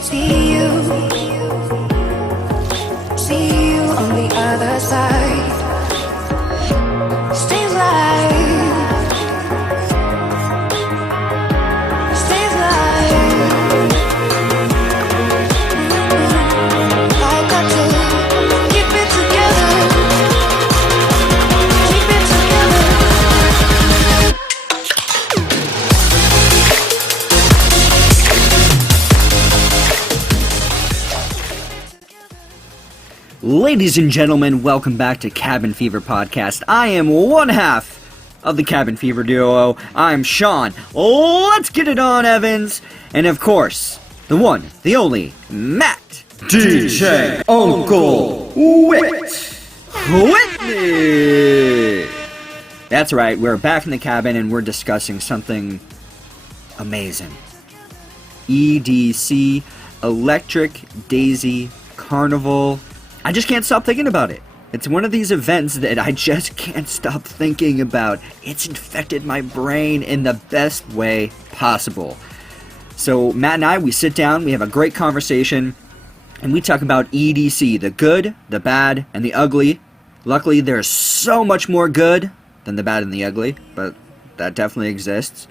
See you on the other side. Stay alive. Stay alive. I got to keep it together. Keep it together. Ladies and gentlemen, welcome back to Cabin Fever Podcast. I am one half of the Cabin Fever duo. I'm Sean. Let's get it on, Evans. And of course, the one, the only, Matt. DJ Uncle Whitney. That's right, we're back in the cabin and we're discussing something amazing. EDC, Electric Daisy Carnival. I just can't stop thinking about it. It's one of these events that I just can't stop thinking about. It's infected my brain in the best way possible. So Matt and I, we sit down, we have a great conversation, and we talk about EDC, the good, the bad, and the ugly. Luckily, there's so much more good than the bad and the ugly, but that definitely exists.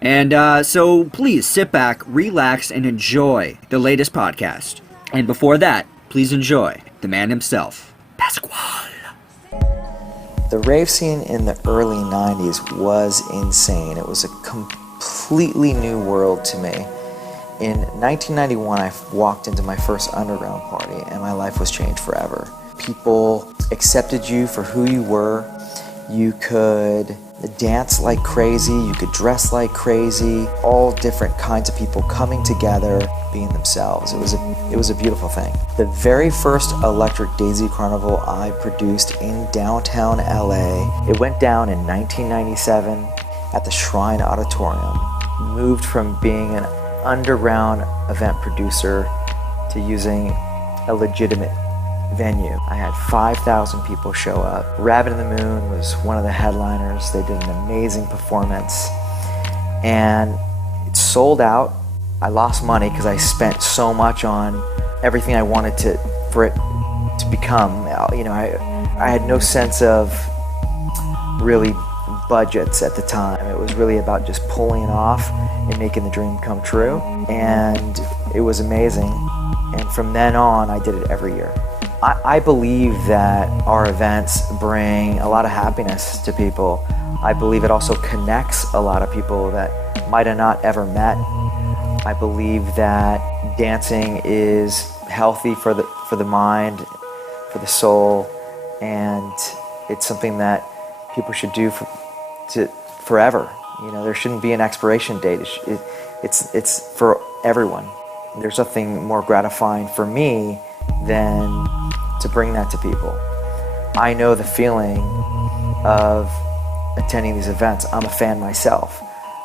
And so please sit back, relax, and enjoy the latest podcast. And before that, please enjoy the man himself, Pasquale. The rave scene in the early 90s was insane. It was a completely new world to me. In 1991, I walked into my first underground party and my life was changed forever. People accepted you for who you were. You could dance like crazy, you could dress like crazy, all different kinds of people coming together, being themselves. It was a beautiful thing. The very first Electric Daisy Carnival I produced in downtown LA, it went down in 1997 at the Shrine Auditorium. Moved from being an underground event producer to using a legitimate venue. I had 5,000 people show up. Rabbit in the Moon was one of the headliners. They did an amazing performance and it sold out. I lost money because I spent so much on everything I wanted for it to become. You know, I had no sense of really budgets at the time. It was really about just pulling it off and making the dream come true, and it was amazing. And from then on, I did it every year. I believe that our events bring a lot of happiness to people. I believe it also connects a lot of people that might have not ever met. I believe that dancing is healthy for the mind, for the soul, and it's something that people should do forever. You know, there shouldn't be an expiration date. It's for everyone. There's nothing more gratifying for me than to bring that to people. I know the feeling of attending these events. I'm a fan myself.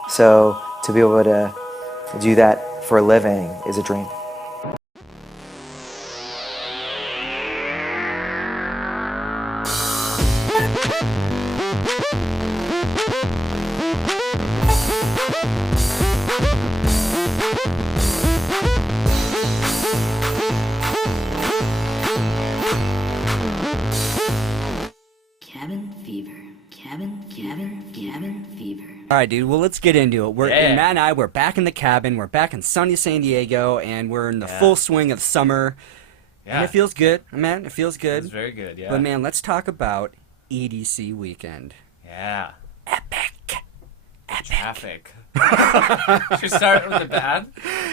So to be able to do that for a living is a dream. Cabin fever. All right, dude. Well, let's get into it. Matt and I, we're back in the cabin. We're back in sunny San Diego, and we're in the full swing of summer. Yeah. And it feels good, man. It feels good. It's very good, yeah. But, man, let's talk about EDC weekend. Yeah. Epic. Traffic. Should we start with the bad?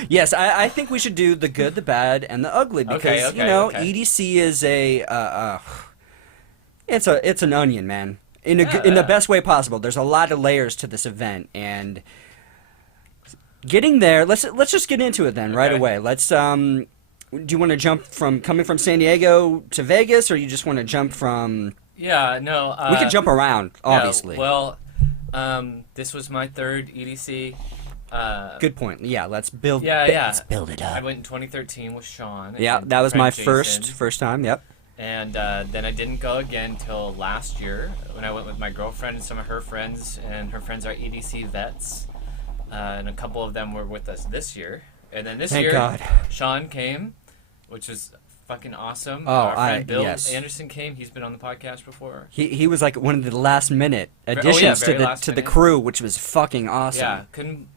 Yes, I think we should do the good, the bad, and the ugly because, EDC is it's an onion, man. In the best way possible. There's a lot of layers to this event, and getting there. Let's just get into it then right away. Let's do you want to jump from coming from San Diego to Vegas, or you just want to jump from? Yeah, no. We can jump around, obviously. No, well, this was my third EDC. Good point. Yeah, let's build. Let's build it up. I went in 2013 with Sean. Yeah, that was my first time. Yep. And then I didn't go again till last year when I went with my girlfriend and some of her friends, and her friends are EDC vets, and a couple of them were with us this year. And then this Thank year, God. Sean came, which was fucking awesome. Oh, Our friend Bill yes. Anderson came. He's been on the podcast before. He was like one of the last minute yeah, additions very to last the minute. crew, which was fucking awesome. Yeah,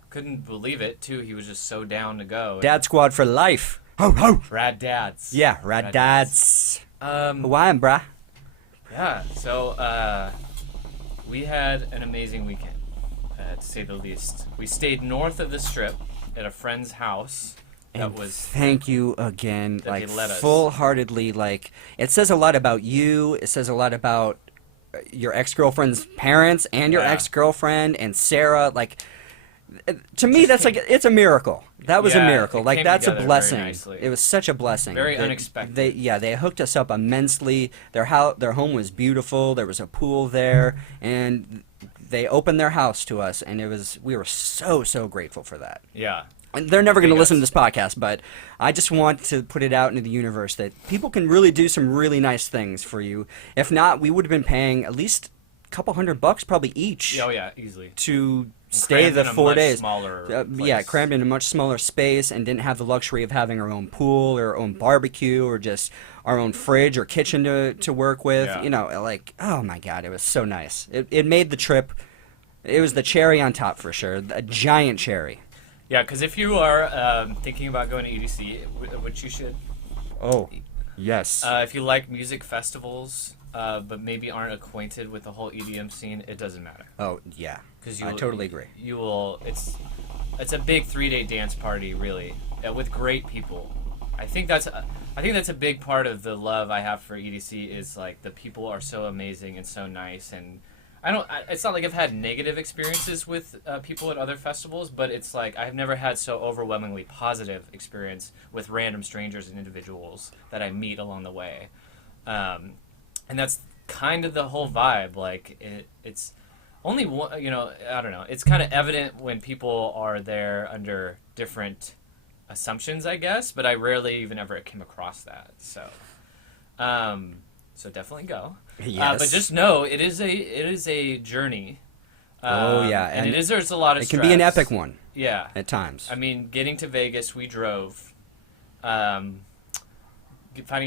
couldn't believe it too. He was just so down to go. Dad squad for life. Ho ho. Rad dads. Yeah, rad dads. Um, Hawaiian, brah. Yeah. So we had an amazing weekend, to say the least. We stayed north of the Strip at a friend's house. And That was thank you again, that like they let us. full-heartedly. Like it says a lot about you. It says a lot about your ex-girlfriend's parents and your Yeah. ex-girlfriend and Sarah. Like to me, that's like it's a miracle. That was a Yeah, miracle. it Like came that's a together very blessing. nicely. It was such a blessing. Very They- unexpected. They hooked us up immensely. Their home was beautiful. There was a pool there, and they opened their house to us, and we were so grateful for that. Yeah. And they're never going to Big listen to ups. this podcast, but I just want to put it out into the universe that people can really do some really nice things for you. If not, we would have been paying at least a couple $100 probably each Oh yeah, easily. to stay Crammed the in a 4 much days. smaller Yeah, place. crammed in a much smaller space and didn't have the luxury of having our own pool or our own barbecue or just our own fridge or kitchen to work with. Yeah. You know, like, oh my God, it was so nice. It made the trip, it was the cherry on top for sure, a giant cherry. Yeah, because if you are thinking about going to EDC, which you should, Oh, yes. if you like music festivals, but maybe aren't acquainted with the whole EDM scene, it doesn't matter. Oh, yeah. Because I totally agree. You will. It's a big 3-day dance party, really, with great people. I think that's a big part of the love I have for EDC is like the people are so amazing and so nice, and it's not like I've had negative experiences with people at other festivals, but it's like I've never had so overwhelmingly positive experience with random strangers and individuals that I meet along the way, and that's kind of the whole vibe. Like it's only one, I don't know. It's kind of evident when people are there under different assumptions, I guess, but I rarely even ever came across that. So definitely go. Yes. But just know it is a journey. Oh, yeah, and and there's a lot of It can be an stress. epic one Yeah. at times. I mean, getting to Vegas, we drove, finding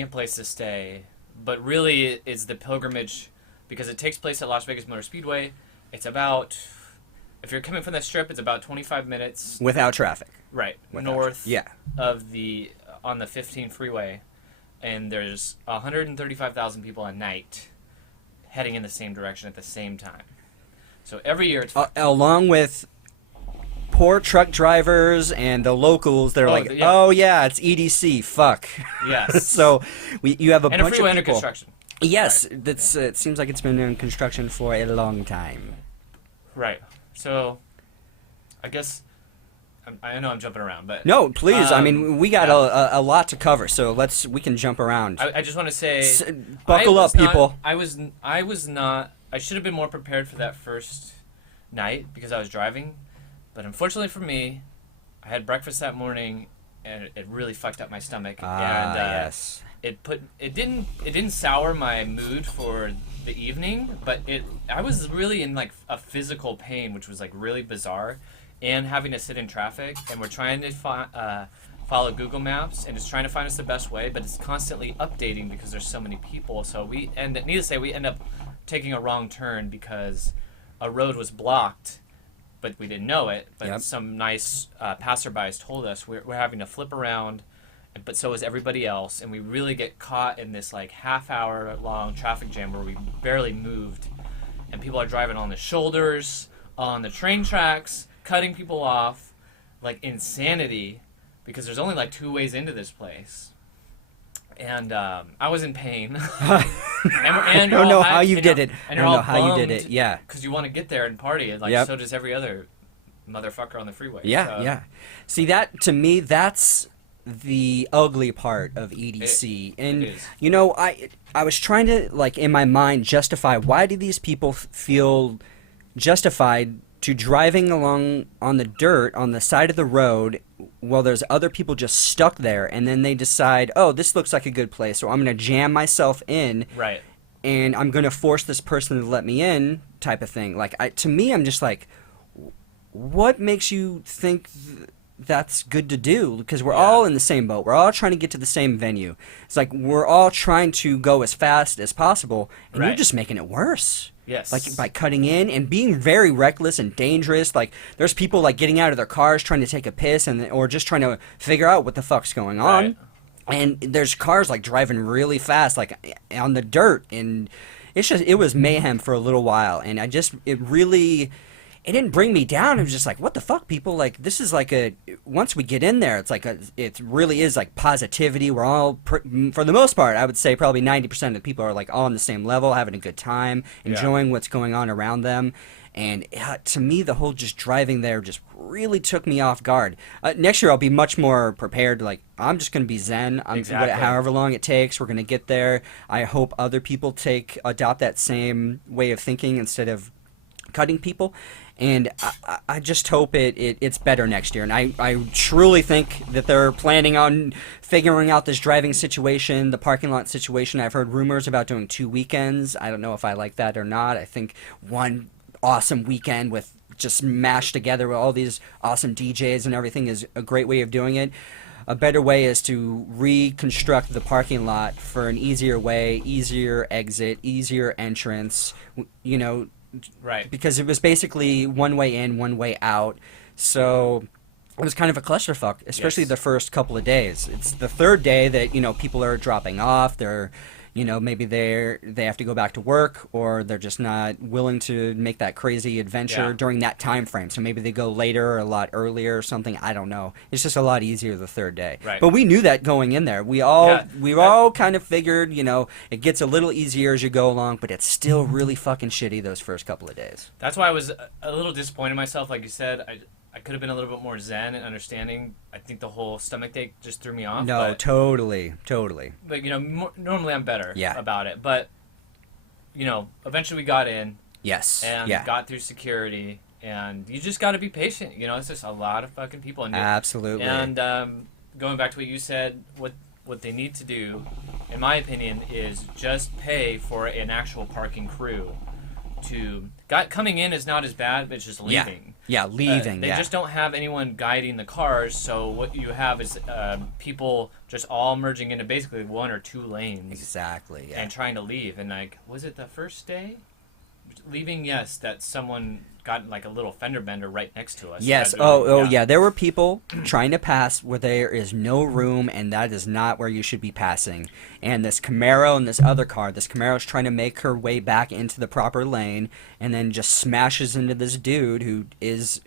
a place to stay, but really it's the pilgrimage because it takes place at Las Vegas Motor Speedway. It's about, if you're coming from the Strip, it's about 25 minutes, Without traffic. right, Without north Yeah. of on the 15 freeway, and there's 135,000 people a night heading in the same direction at the same time. So every year it's Along with poor truck drivers and the locals, they're like, yeah. oh yeah, it's EDC, fuck. yes. So you have a and a bunch freeway of under people. construction. Yes, that's. It seems like it's been in construction for a long time. Right. So, I guess I know I'm jumping around, but No, please. I mean, we got yeah. a lot to cover, so we can jump around. I just want to say, Buckle up, people. I was not. I should have been more prepared for that first night because I was driving, but unfortunately for me, I had breakfast that morning, and it really fucked up my stomach. And Yes. it didn't sour my mood for the evening, but I was really in like a physical pain, which was like really bizarre, and having to sit in traffic, and we're trying to follow Google Maps and it's trying to find us the best way, but it's constantly updating because there's so many people. So needless to say, we end up taking a wrong turn because a road was blocked, but we didn't know it. But Yep. some nice passerbys told us we're having to flip around, but so is everybody else, and we really get caught in this like half-hour long traffic jam where we barely moved, and people are driving on the shoulders, on the train tracks, cutting people off, like insanity, because there's only like 2 ways into this place. And I was in pain. I don't know how you did it. I don't know how you did it. Yeah. Because you want to get there and party, like Yep. so does every other motherfucker on the freeway. Yeah, So, yeah. See, that to me, that's the ugly part of EDC. And it is. you know, I was trying to like in my mind justify why do these people feel justified to driving along on the dirt on the side of the road while there's other people just stuck there, and then they decide, oh, this looks like a good place, so I'm going to jam myself in. Right. And I'm going to force this person to let me in, type of thing. Like, to me, I'm just like, what makes you think that's good to do because we're all in the same boat. We're all trying to get to the same venue. It's like we're all trying to go as fast as possible, and you're just making it worse. Yes. Like by cutting in and being very reckless and dangerous. Like there's people like getting out of their cars trying to take a piss or just trying to figure out what the fuck's going on. Right. And there's cars like driving really fast, like on the dirt, and it was mayhem for a little while. And it didn't bring me down. It was just like, what the fuck, people? Like, this is like once we get in there, it's like it really is like positivity. We're all, for the most part, I would say probably 90% of the people are like all on the same level, having a good time, enjoying what's going on around them. And to me, the whole just driving there just really took me off guard. Next year, I'll be much more prepared. Like, I'm just going to be zen. However long it takes, we're going to get there. I hope other people adopt that same way of thinking instead of cutting people. And I just hope it's better next year. And I truly think that they're planning on figuring out this driving situation, the parking lot situation. I've heard rumors about doing 2 weekends. I don't know if I like that or not. I think one awesome weekend with just mashed together with all these awesome DJs and everything is a great way of doing it. A better way is to reconstruct the parking lot for an easier way, easier exit, easier entrance, you know, right? Because it was basically one way in, one way out. So it was kind of a clusterfuck, especially the first couple of days. It's the third day that, you know, people are dropping off. They're, you know, maybe they have to go back to work, or they're just not willing to make that crazy adventure during that time frame. So maybe they go later or a lot earlier or something. I don't know. It's just a lot easier the third day. Right. But we knew that going in there. We all kind of figured, you know, it gets a little easier as you go along, but it's still really fucking shitty those first couple of days. That's why I was a little disappointed in myself. Like you said, I could have been a little bit more zen and understanding. I think the whole stomach ache just threw me off. No, totally. But, you know, normally I'm better about it. But, you know, eventually we got in. Yes. And got through security. And you just got to be patient. You know, it's just a lot of fucking people. Absolutely. And going back to what you said, what they need to do, in my opinion, is just pay for an actual parking crew. Coming in is not as bad, but it's just leaving. Yeah, leaving. They just don't have anyone guiding the cars, so what you have is people just all merging into basically 1 or 2 lanes. Exactly, yeah. And trying to leave. And, like, was it the first day? Leaving, yes, that someone got, like, a little fender bender right next to us. Yes, yeah. There were people trying to pass where there is no room, and that is not where you should be passing. And this Camaro and this other car, this Camaro's trying to make her way back into the proper lane, and then just smashes into this dude who is...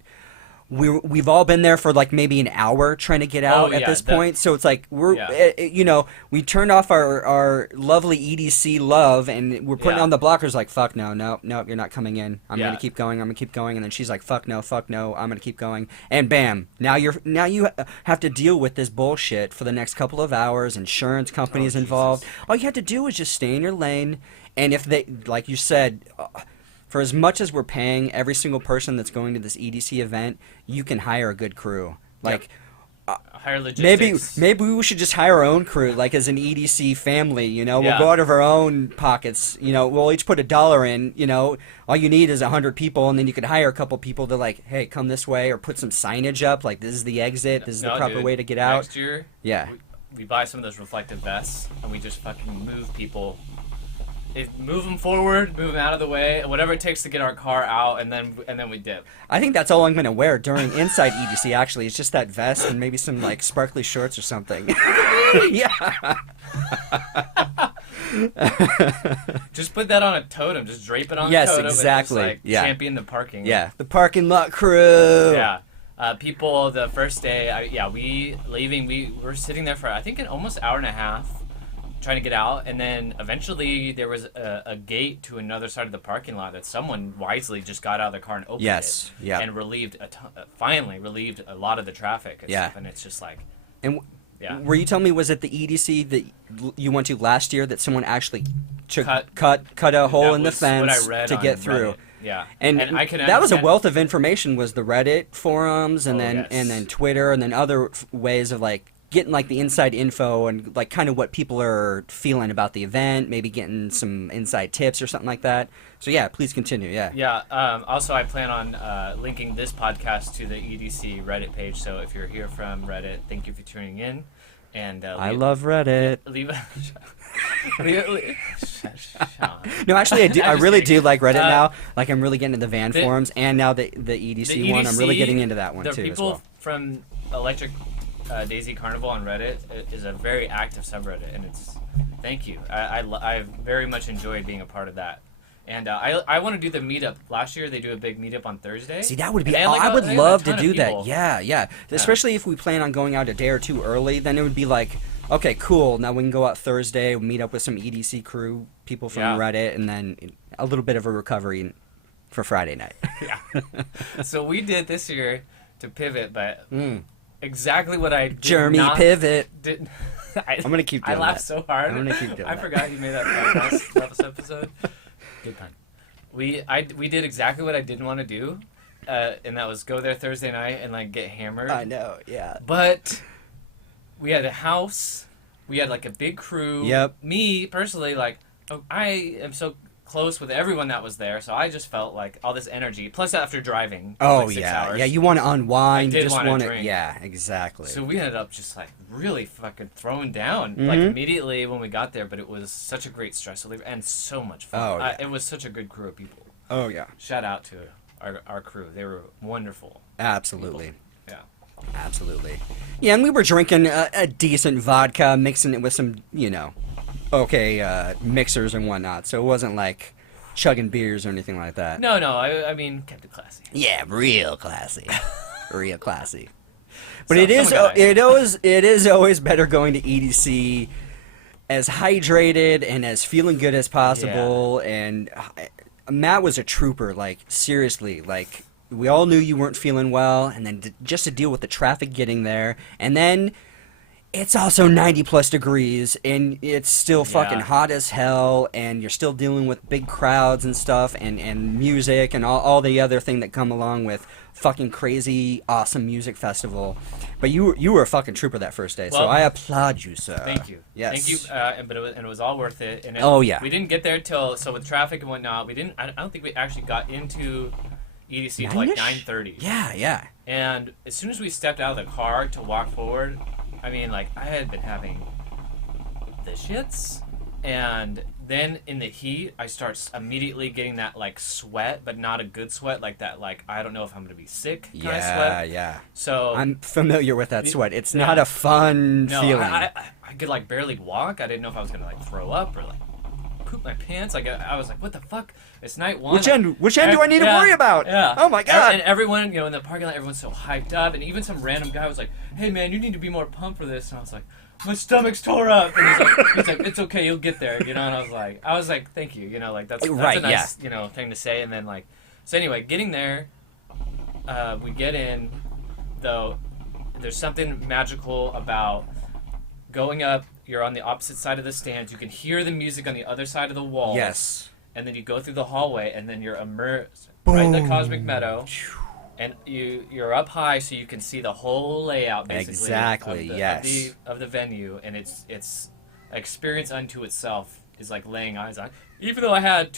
We've all been there for like maybe an hour trying to get out at this point, so it's like you know, we turned off our lovely EDC love, and we're putting on the blockers like, fuck no, you're not coming in. I'm gonna keep going, and then she's like, fuck no, I'm gonna keep going, and bam, now you have to deal with this bullshit for the next couple of hours. Insurance companies involved. All you have to do is just stay in your lane, and if they, like you said. For as much as we're paying every single person that's going to this EDC event, you can hire a good crew. Like, hire logistics. Maybe we should just hire our own crew, like as an EDC family. You know, we'll go out of our own pockets. You know, we'll each put $1 in. You know, all you need is 100 people, and then you could hire a couple people to like, hey, come this way, or put some signage up, like this is the exit, this is the proper way to get out. Next year, we buy some of those reflective vests, and we just fucking move people. Move them forward, move them out of the way, whatever it takes to get our car out, and then we dip. I think that's all I'm gonna wear during inside EDC. Actually, it's just that vest and maybe some like sparkly shorts or something. Yeah. Just put that on a totem. Just drape it on a totem. Yes, exactly. And just, like, champion the parking. Yeah, the parking lot crew. Yeah. People the first day, we were sitting there for I think an almost hour and a half. Trying to get out, and then eventually there was a gate to another side of the parking lot that someone wisely just got out of their car and opened it, and finally relieved a lot of the traffic and stuff, and it's just like... And were you telling me, was it the EDC that you went to last year that someone actually cut a hole in the fence to get through? Reddit. Yeah, and I could that was a wealth of information. Was the Reddit forums, and then Twitter, and then other ways of like getting like the inside info and like kind of what people are feeling about the event, maybe getting some inside tips or something like that. So yeah, please continue. Yeah. Yeah. Also, I plan on linking this podcast to the EDC Reddit page. So if you're here from Reddit, thank you for tuning in. And I love Reddit. Leave. Sean. No, actually, I do. I just really kidding. do like Reddit now. Like, I'm really getting into the van forums, and now the EDC The one. I'm really EDC, getting into that one the too as people well. from Electric Daisy Carnival on Reddit is a very active subreddit, and it's thank you. I very much enjoyed being a part of that. And I want to do the meetup. Last year they do a big meetup on Thursday. See, that would be. And they had, like, I would they had love a to ton do of that. people. Yeah. Especially if we plan on going out a day or two early, then it would be like, okay, cool. Now we can go out Thursday, meet up with some EDC crew people from Yeah. Reddit, and then a little bit of a recovery for Friday night. Yeah. So we did this year to pivot, but exactly what I did Jeremy not, Pivot. Did, I'm gonna keep doing I laughed that. so hard. I'm gonna keep doing I that. forgot you made that last episode. Good pun. We did exactly what I didn't want to do, and that was go there Thursday night and like get hammered. I know. Yeah. But we had a house. We had like a big crew. Yep. Me personally, like I am so close with everyone that was there, so I just felt like all this energy. Plus, after driving, Oh like 6 yeah. hours, Yeah. You want to unwind. I You did just wanna want to. drink. Yeah. Exactly. So we ended up just like really fucking throwing down like immediately when we got there, but it was such a great stress reliever and so much fun. Oh, yeah. It was such a good crew of people. Oh yeah. Shout out to our crew. They were wonderful. Absolutely. Yeah. Absolutely. Yeah, and we were drinking a decent vodka, mixing it with some, mixers and whatnot. So it wasn't like chugging beers or anything like that. No, I mean kept it classy. Yeah, real classy. Real classy. But So- it is someone got it is always better going to EDC as hydrated and as feeling good as possible. And Matt was a trooper. Like seriously, like we all knew you weren't feeling well, and then just to deal with the traffic getting there, and then it's also 90 plus degrees, and it's still fucking Yeah. hot as hell, and you're still dealing with big crowds and stuff, and music, and all the other thing that come along with fucking crazy, awesome music festival. But you were a fucking trooper that first day, so Well, I applaud you, sir. Thank you. Yes. Thank you. But it was all worth it. And Oh, yeah. We didn't get there till with traffic and whatnot. We didn't. I don't think we actually got into EDC till like 9-ish? 9:30. Yeah. And as soon as we stepped out of the car to walk forward, I mean, like I had been having the shits, and then in the heat, I start immediately getting that like sweat, but not a good sweat, like that. Like I don't know if I'm gonna be sick kind of sweat. Yeah. So I'm familiar with that sweat. It's Yeah. not a fun no, feeling. I could like barely walk. I didn't know if I was gonna like throw up or like poop my pants. Like I was like, what the fuck? It's night one. Which end do I need to worry about? Yeah. Oh my God. And everyone, in the parking lot, everyone's so hyped up, and even some random guy was like, "Hey man, you need to be more pumped for this." And I was like, "My stomach's tore up." And he's like, "It's okay, you'll get there." And I was like, "Thank you." Like that's Right, a nice thing to say. And then like, so anyway, getting there, we get in, though. There's something magical about going up. You're on the opposite side of the stands. You can hear the music on the other side of the wall. Yes. And then you go through the hallway, and then you're immersed right in the Cosmic Meadow, and you're up high, so you can see the whole layout basically. Exactly. Yes. Of the venue, and it's experience unto itself is like laying eyes on. Even though I had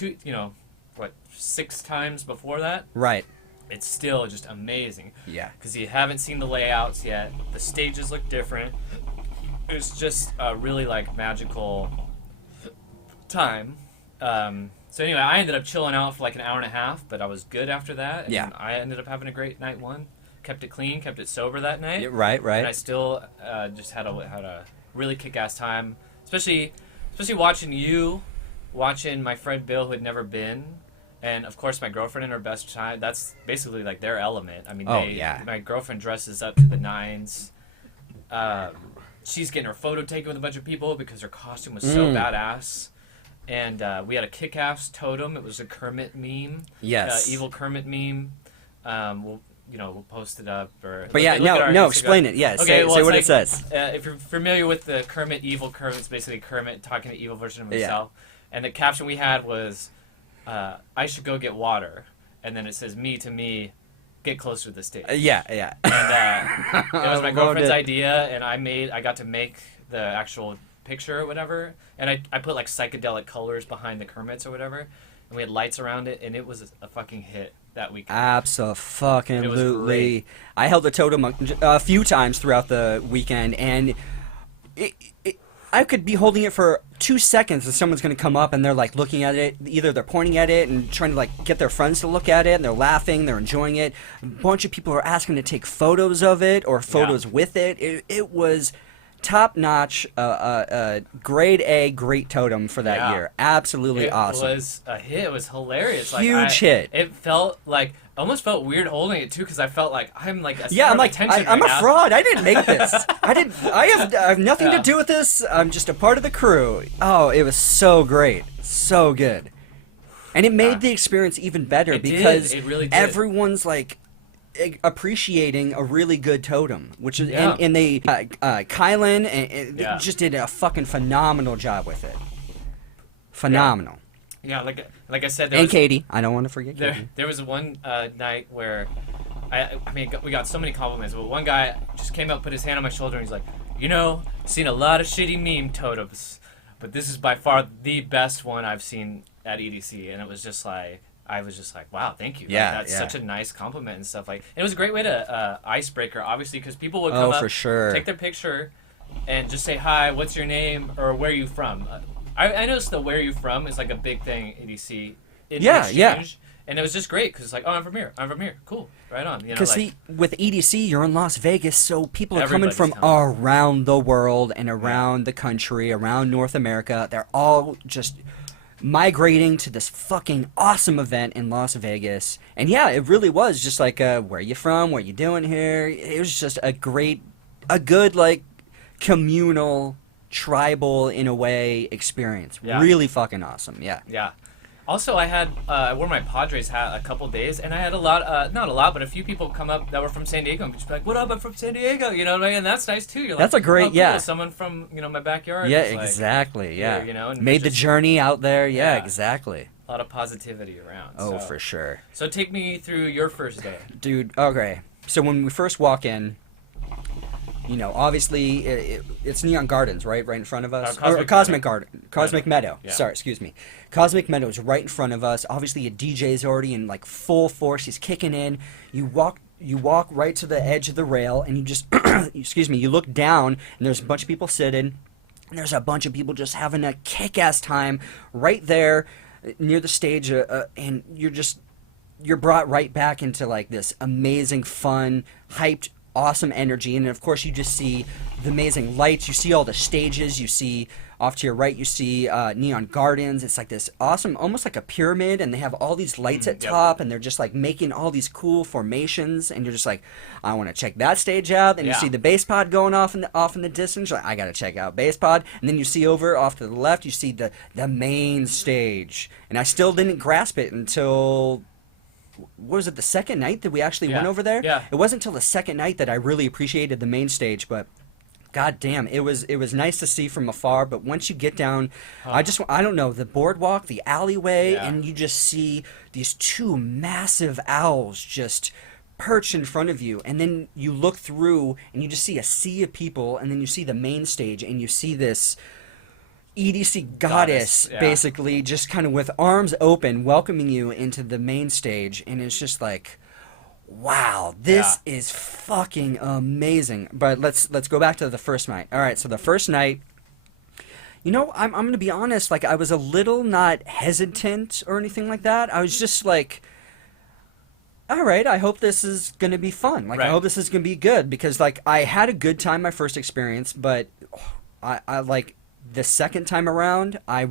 6 times before that, Right. it's still just amazing. Yeah. Because you haven't seen the layouts yet. The stages look different. It's just a really like magical time. So anyway, I ended up chilling out for like an hour and a half, but I was good after that. And Yeah. I ended up having a great night one. Kept it clean, kept it sober that night. Yeah, right. And I still just had a really kick-ass time, especially watching you, watching my friend Bill who had never been, and of course my girlfriend and her best time. That's basically like their element. I mean, my girlfriend dresses up to the nines. She's getting her photo taken with a bunch of people because her costume was so badass. And we had a kick-ass totem. It was a Kermit meme. Yes. Evil Kermit meme. We'll post it up. But yeah, no, explain it. Yeah, say what it says. If you're familiar with the Kermit, evil Kermit, it's basically Kermit talking to evil version of himself. And the caption we had was, "I should go get water," and then it says, "Me to me, get closer to the stage. Yeah. And it was my I girlfriend's loved it. idea, and I got to make the actual picture or whatever, and I put like psychedelic colors behind the Kermits or whatever, and we had lights around it, and it was a fucking hit that weekend. Absolutely. I held a totem a few times throughout the weekend, and I could be holding it for 2 seconds, and someone's going to come up and they're like looking at it. Either they're pointing at it and trying to like get their friends to look at it, and they're laughing, they're enjoying it. A bunch of people are asking to take photos of it or photos with it. It was top notch, grade A, great totem for that year. Absolutely awesome. It was a hit. It was hilarious. Huge hit. It felt like, almost felt weird holding it too, because I felt like I'm like a Yeah, I'm like, attention I'm right a now. fraud. I didn't make this. I have nothing to do with this. I'm just a part of the crew. Oh, it was so great. So good. And it made the experience even better It did. because It really did. everyone's like appreciating a really good totem, which is, and they, Kylan and just did a fucking phenomenal job with it. Phenomenal. Yeah, like I said, And Katie. I don't want to forget Katie. there was one night where I mean, we got so many compliments, but one guy just came up, put his hand on my shoulder, and he's like, seen a lot of shitty meme totems, but this is by far the best one I've seen at EDC. And it was just like, I was just like, wow, thank you. Yeah, that's such a nice compliment and stuff. Like, it was a great way to icebreaker, obviously, because people would come Oh, up, for sure. take their picture, and just say, hi, what's your name, or where are you from? I noticed the where are you from is like a big thing at EDC. Exchange. And it was just great because it's like, oh, I'm from here. Cool. Right on. Because see, with EDC, you're in Las Vegas, so people are coming Everybody's from coming. around the world and around the country, around North America. They're all just migrating to this fucking awesome event in Las Vegas. And yeah, it really was just like, where you from? What you doing here? It was just a good, like, communal, tribal, in a way, experience. Yeah. Really fucking awesome, yeah. Yeah. Also, I wore my Padres hat a couple days, and I had not a lot, but a few people come up that were from San Diego and just be like, what up, I'm from San Diego, you know what I mean? And that's nice too. You're like, That's a great, oh, cool. yeah. Someone from, my backyard. Yeah, is like, exactly, yeah. here, and Made the just journey out there, yeah, Yeah. exactly. a lot of positivity around. Oh, so. for sure. So take me through your first day. Dude, okay. So when we first walk in, obviously it's Neon Gardens, right in front of us. Cosmic Meadow. Yeah. Sorry, excuse me. Cosmic Meadow is right in front of us. Obviously, a DJ's already in like full force. He's kicking in. You walk right to the edge of the rail, and you just, excuse me, you look down, and there's a bunch of people sitting. And there's a bunch of people just having a kick-ass time right there near the stage, and you're brought right back into like this amazing, fun, hyped, awesome energy. And of course you just see the amazing lights, you see all the stages, you see off to your right, you see Neon Gardens. It's like this awesome, almost like a pyramid, and they have all these lights at top, and they're just like making all these cool formations, and you're just like, I want to check that stage out. And you see the bass pod going off in the distance. You're like, I gotta check out bass pod. And then you see over off to the left, you see the main stage, and I still didn't grasp it until, what was it, the second night that we actually went over there? Yeah. It wasn't until the second night that I really appreciated the main stage, but god damn, it was nice to see from afar. But once you get down, I don't know, the boardwalk, the alleyway, and you just see these two massive owls just perched in front of you, and then you look through and you just see a sea of people, and then you see the main stage, and you see this EDC goddess basically just kind of with arms open welcoming you into the main stage. And it's just like, wow, this is fucking amazing. But let's go back to the first night. All right, so the first night, I'm going to be honest, like I was a little not hesitant or anything like that. I was just like, all right, I hope this is going to be fun. Like I hope this is going to be good, because like I had a good time my first experience, but I like the second time around, I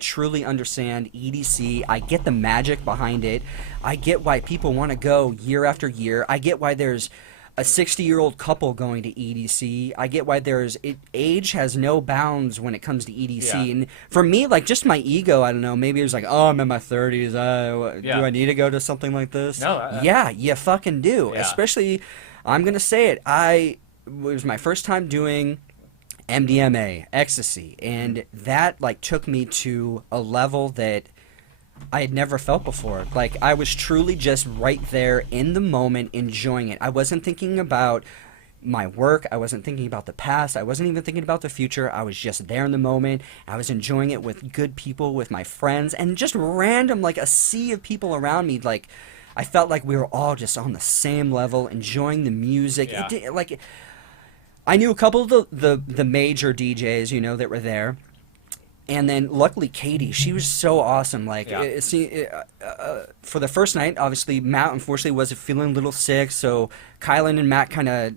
truly understand EDC. I get the magic behind it. I get why people want to go year after year. I get why there's a 60-year-old couple going to EDC. I get why age has no bounds when it comes to EDC. Yeah. And for me, like just my ego, I don't know, maybe it was like, oh, I'm in my 30s. Do I need to go to something like this? No. Yeah, you fucking do. Yeah. Especially, I'm going to say it, it was my first time doing MDMA, ecstasy, and that like took me to a level that I had never felt before. Like, I was truly just right there in the moment, enjoying it. I wasn't thinking about my work. I wasn't thinking about the past. I wasn't even thinking about the future. I was just there in the moment. I was enjoying it with good people, with my friends, and just random, like a sea of people around me. Like, I felt like we were all just on the same level, enjoying the music. Yeah. I knew a couple of the major DJs, you know, that were there. And then, luckily, Katie, she was so awesome. Like, Yeah. for the first night, obviously, Matt, unfortunately, was feeling a little sick. So, Kylan and Matt kind of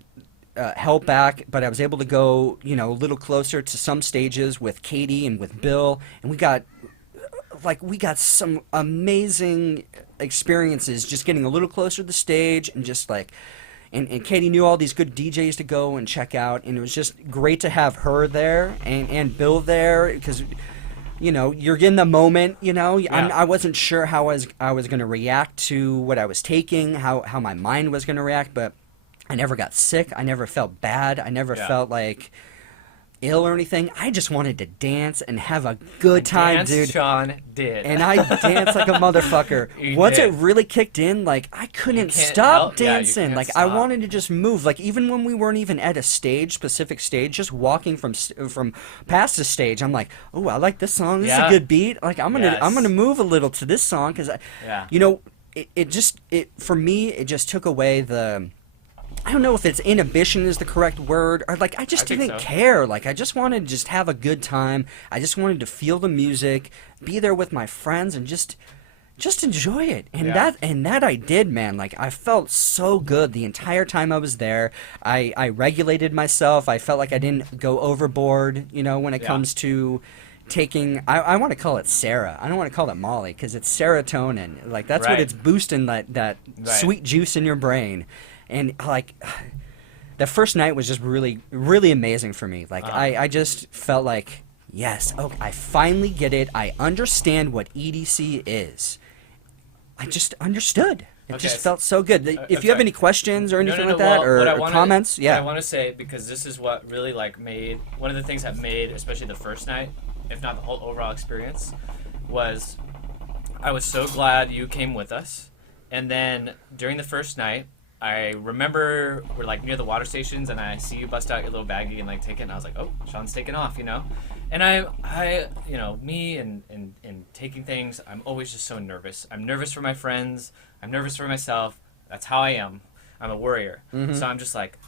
held back. But I was able to go, you know, a little closer to some stages with Katie and with Bill. And we got some amazing experiences just getting a little closer to the stage and just, like... And Katie knew all these good DJs to go and check out, and it was just great to have her there and Bill there, because, you know, you're in the moment, you know. Yeah. I wasn't sure how I was going to react to what I was taking, how my mind was going to react, but I never got sick. I never felt bad. I never felt like ill or anything. I just wanted to dance and have a good time, Dance, dude. Sean did. And I danced like a motherfucker. You Once did. it really kicked in, like, I couldn't can't stop help- yeah, you dancing. can't Like, I stop. wanted to just move. Like, even when we weren't even at a specific stage, just walking from past the stage, I'm like, oh, I like this song. This is Yeah. a good beat. Like, I'm Yes. gonna move a little to this song, because Yeah. you know, it for me, it just took away the. I don't know if it's inhibition is the correct word, or like I just I think didn't so. care. Like, I just wanted to just have a good time. I just wanted to feel the music, be there with my friends, and just enjoy it. And Yeah. that I did, man. Like, I felt so good the entire time I was there. I regulated myself. I felt like I didn't go overboard, you know, when it Yeah. comes to taking I want to call it Sarah. I don't want to call it Molly, because it's serotonin. Like, that's what Right. it's boosting, that Right. sweet juice in your brain. And, like, the first night was just really, really amazing for me. Like, I just felt like, yes, okay, I finally get it. I understand what EDC is. I just understood. It Okay, just so- felt so good. If you have sorry. any questions or anything like well, that, or, what I or wanna- comments, What yeah. I want to say, because this is what really like made one of the things that made, especially the first night, if not the whole overall experience, was I was so glad you came with us. And then during the first night, I remember we're like near the water stations, and I see you bust out your little baggie and like take it, and I was like, oh, Sean's taking off, you know. And I, you know, me and taking things, I'm always just so nervous. I'm nervous for my friends. I'm nervous for myself. That's how I am. I'm a worrier. So I'm just like,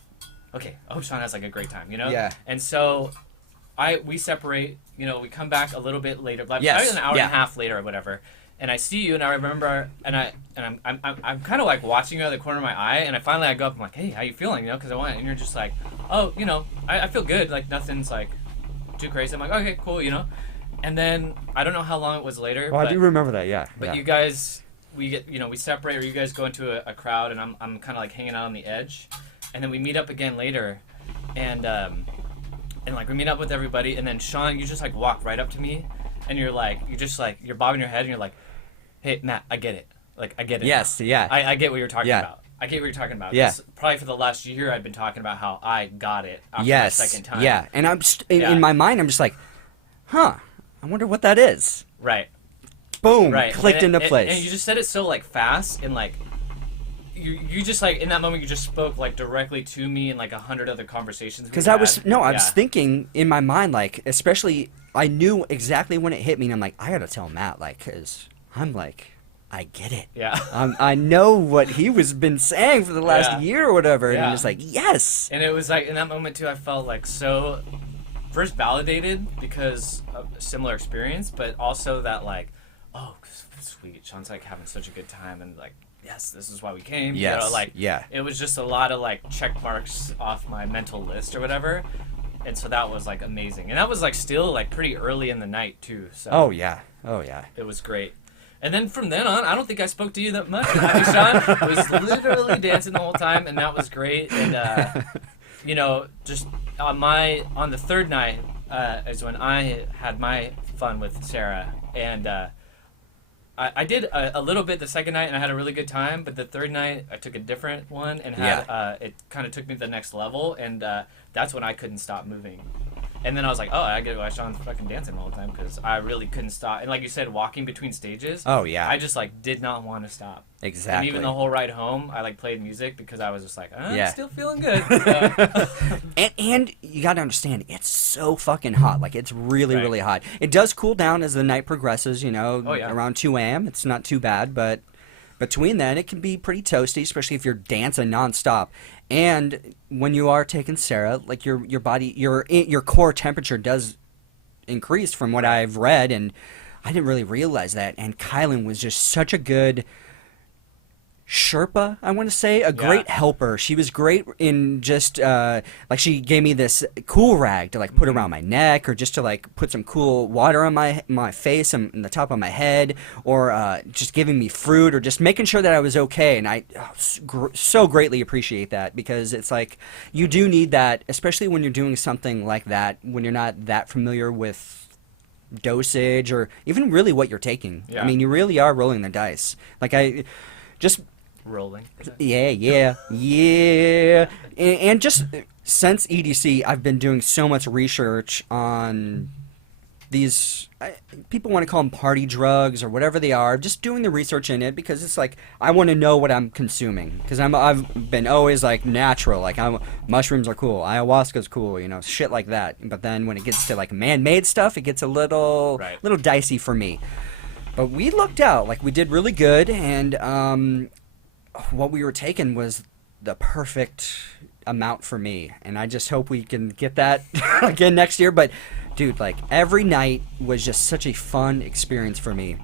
okay, I hope Sean has like a great time, you know? Yeah. And so we separate, you know, we come back a little bit later, like Yes, probably an hour yeah. and a half later or whatever. And I see you, and I remember, and I'm kind of like watching you out of the corner of my eye, and I go up, I'm like, hey, how you feeling, you know, because I want it, and you're just like, oh, you know, I feel good, like nothing's like too crazy. I'm like, okay, cool, you know. And then I don't know how long it was later, Well, but, I do remember that, yeah. but yeah. you guys, we get, you know, we separate, or you guys go into a crowd, and I'm kind of like hanging out on the edge, and then we meet up again later, and like we meet up with everybody, and then Sean, you just like walk right up to me, and you're bobbing your head, and you're like, hey, Matt, I get it. Like, I get it. Yes, yeah. I get what you're talking Yeah. about. I get what you're talking about. Yeah. Probably for the last year, I've been talking about how I got it after Yes. the second time. Yeah. And I'm Yeah. in my mind, I'm just like, huh, I wonder what that is. Right. Boom, Right. clicked And into place. And you just said it so, like, fast, and, like, you just, like, in that moment, you just spoke, like, directly to me in, like, 100 other conversations. Because I was thinking in my mind, like, especially, I knew exactly when it hit me, and I'm like, I gotta tell Matt, like, because I'm like, I get it. Yeah. I know what he was been saying for the last Yeah. year or whatever, and Yeah. I'm just like, yes. And it was, like, in that moment, too, I felt, like, so first validated because of a similar experience, but also that, like, oh, sweet, Sean's, like, having such a good time, and, like, yes, this is why we came. Yes, You know, like, yeah. It was just a lot of, like, check marks off my mental list or whatever. And so that was, like, amazing. And that was, like, still, like, pretty early in the night, too. So Oh yeah. Oh yeah. it was great. And then from then on, I don't think I spoke to you that much. I mean, Sean was literally dancing the whole time, and that was great. And, you know, just on the third night is when I had my fun with Sarah. And I did a little bit the second night, and I had a really good time. But the third night, I took a different one and had it kind of took me to the next level. And that's when I couldn't stop moving. And then I was like, oh, I gotta watch Sean fucking dancing all the time because I really couldn't stop. And like you said, walking between stages. Oh, yeah. I just like did not want to stop. Exactly. And even the whole ride home, I like played music because I was just like, Yeah. I'm still feeling good. And you gotta understand, it's so fucking hot. Like, it's really, Right. really hot. It does cool down as the night progresses, you know, Oh, yeah. around 2 a.m. It's not too bad, but between then, it can be pretty toasty, especially if you're dancing nonstop. And when you are taking Sarah, like, your body, your core temperature does increase from what I've read, and I didn't really realize that. And Kylan was just such a good Sherpa, I want to say, a great helper. She was great in just like, she gave me this cool rag to like put around my neck, or just to like put some cool water on my face and the top of my head, or just giving me fruit, or just making sure that I was okay. And I so greatly appreciate that, because it's like, you do need that, especially when you're doing something like that, when you're not that familiar with dosage or even really what you're taking. Yeah. I mean, you really are rolling the dice. Like, I just Rolling. yeah. And just since EDC, I've been doing so much research on these, people want to call them party drugs or whatever they are, just doing the research in it, because it's like, I want to know what I'm consuming, because I've been always like natural, like, mushrooms are cool, ayahuasca's cool, you know, shit like that. But then when it gets to like man-made stuff, it gets a little dicey for me. But we looked out, like, we did really good, and what we were taking was the perfect amount for me, and I just hope we can get that again next year. But dude, like, every night was just such a fun experience for me.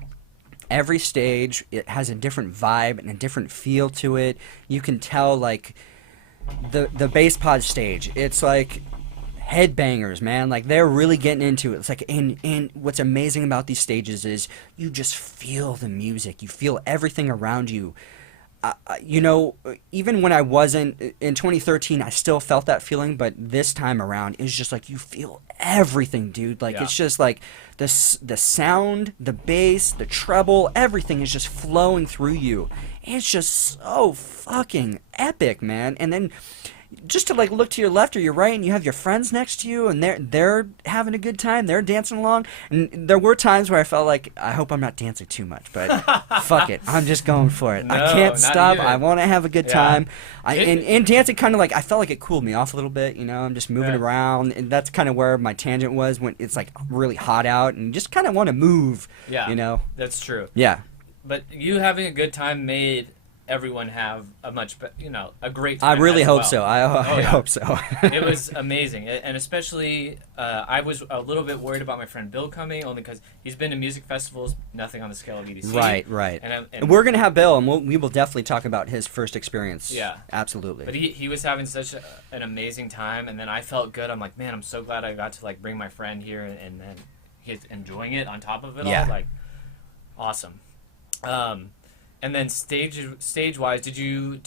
Every stage, it has a different vibe and a different feel to it. You can tell, like, the bass pod stage, it's like headbangers, man. Like, they're really getting into it. It's like, and what's amazing about these stages is you just feel the music, you feel everything around you. You know, even when I wasn't in 2013, I still felt that feeling, but this time around, it's just like, you feel everything, dude. Like, it's just like the sound, the bass, the treble, everything is just flowing through you. It's just so fucking epic, man. And then just to like look to your left or your right, and you have your friends next to you, and they're having a good time, they're dancing along. And there were times where I felt like, I hope I'm not dancing too much, but fuck it, I'm just going for it. I can't stop. Even. I want to have a good time. And dancing kind of like, I felt like it cooled me off a little bit, you know. I'm just moving around, and that's kind of where my tangent was, when it's like really hot out and just kind of want to move. You know, that's true. But you having a good time made everyone have a a great time. I really hope well. so. I hope so. It was amazing, and especially I was a little bit worried about my friend Bill coming, only because he's been to music festivals, nothing on the scale of EDC. Right. And we're gonna have Bill, and we will definitely talk about his first experience. Yeah, absolutely. But he was having such an amazing time, and then I felt good. I'm like, man, I'm so glad I got to like bring my friend here, and then he's enjoying it on top of it all. Like, awesome. And then stage wise, did you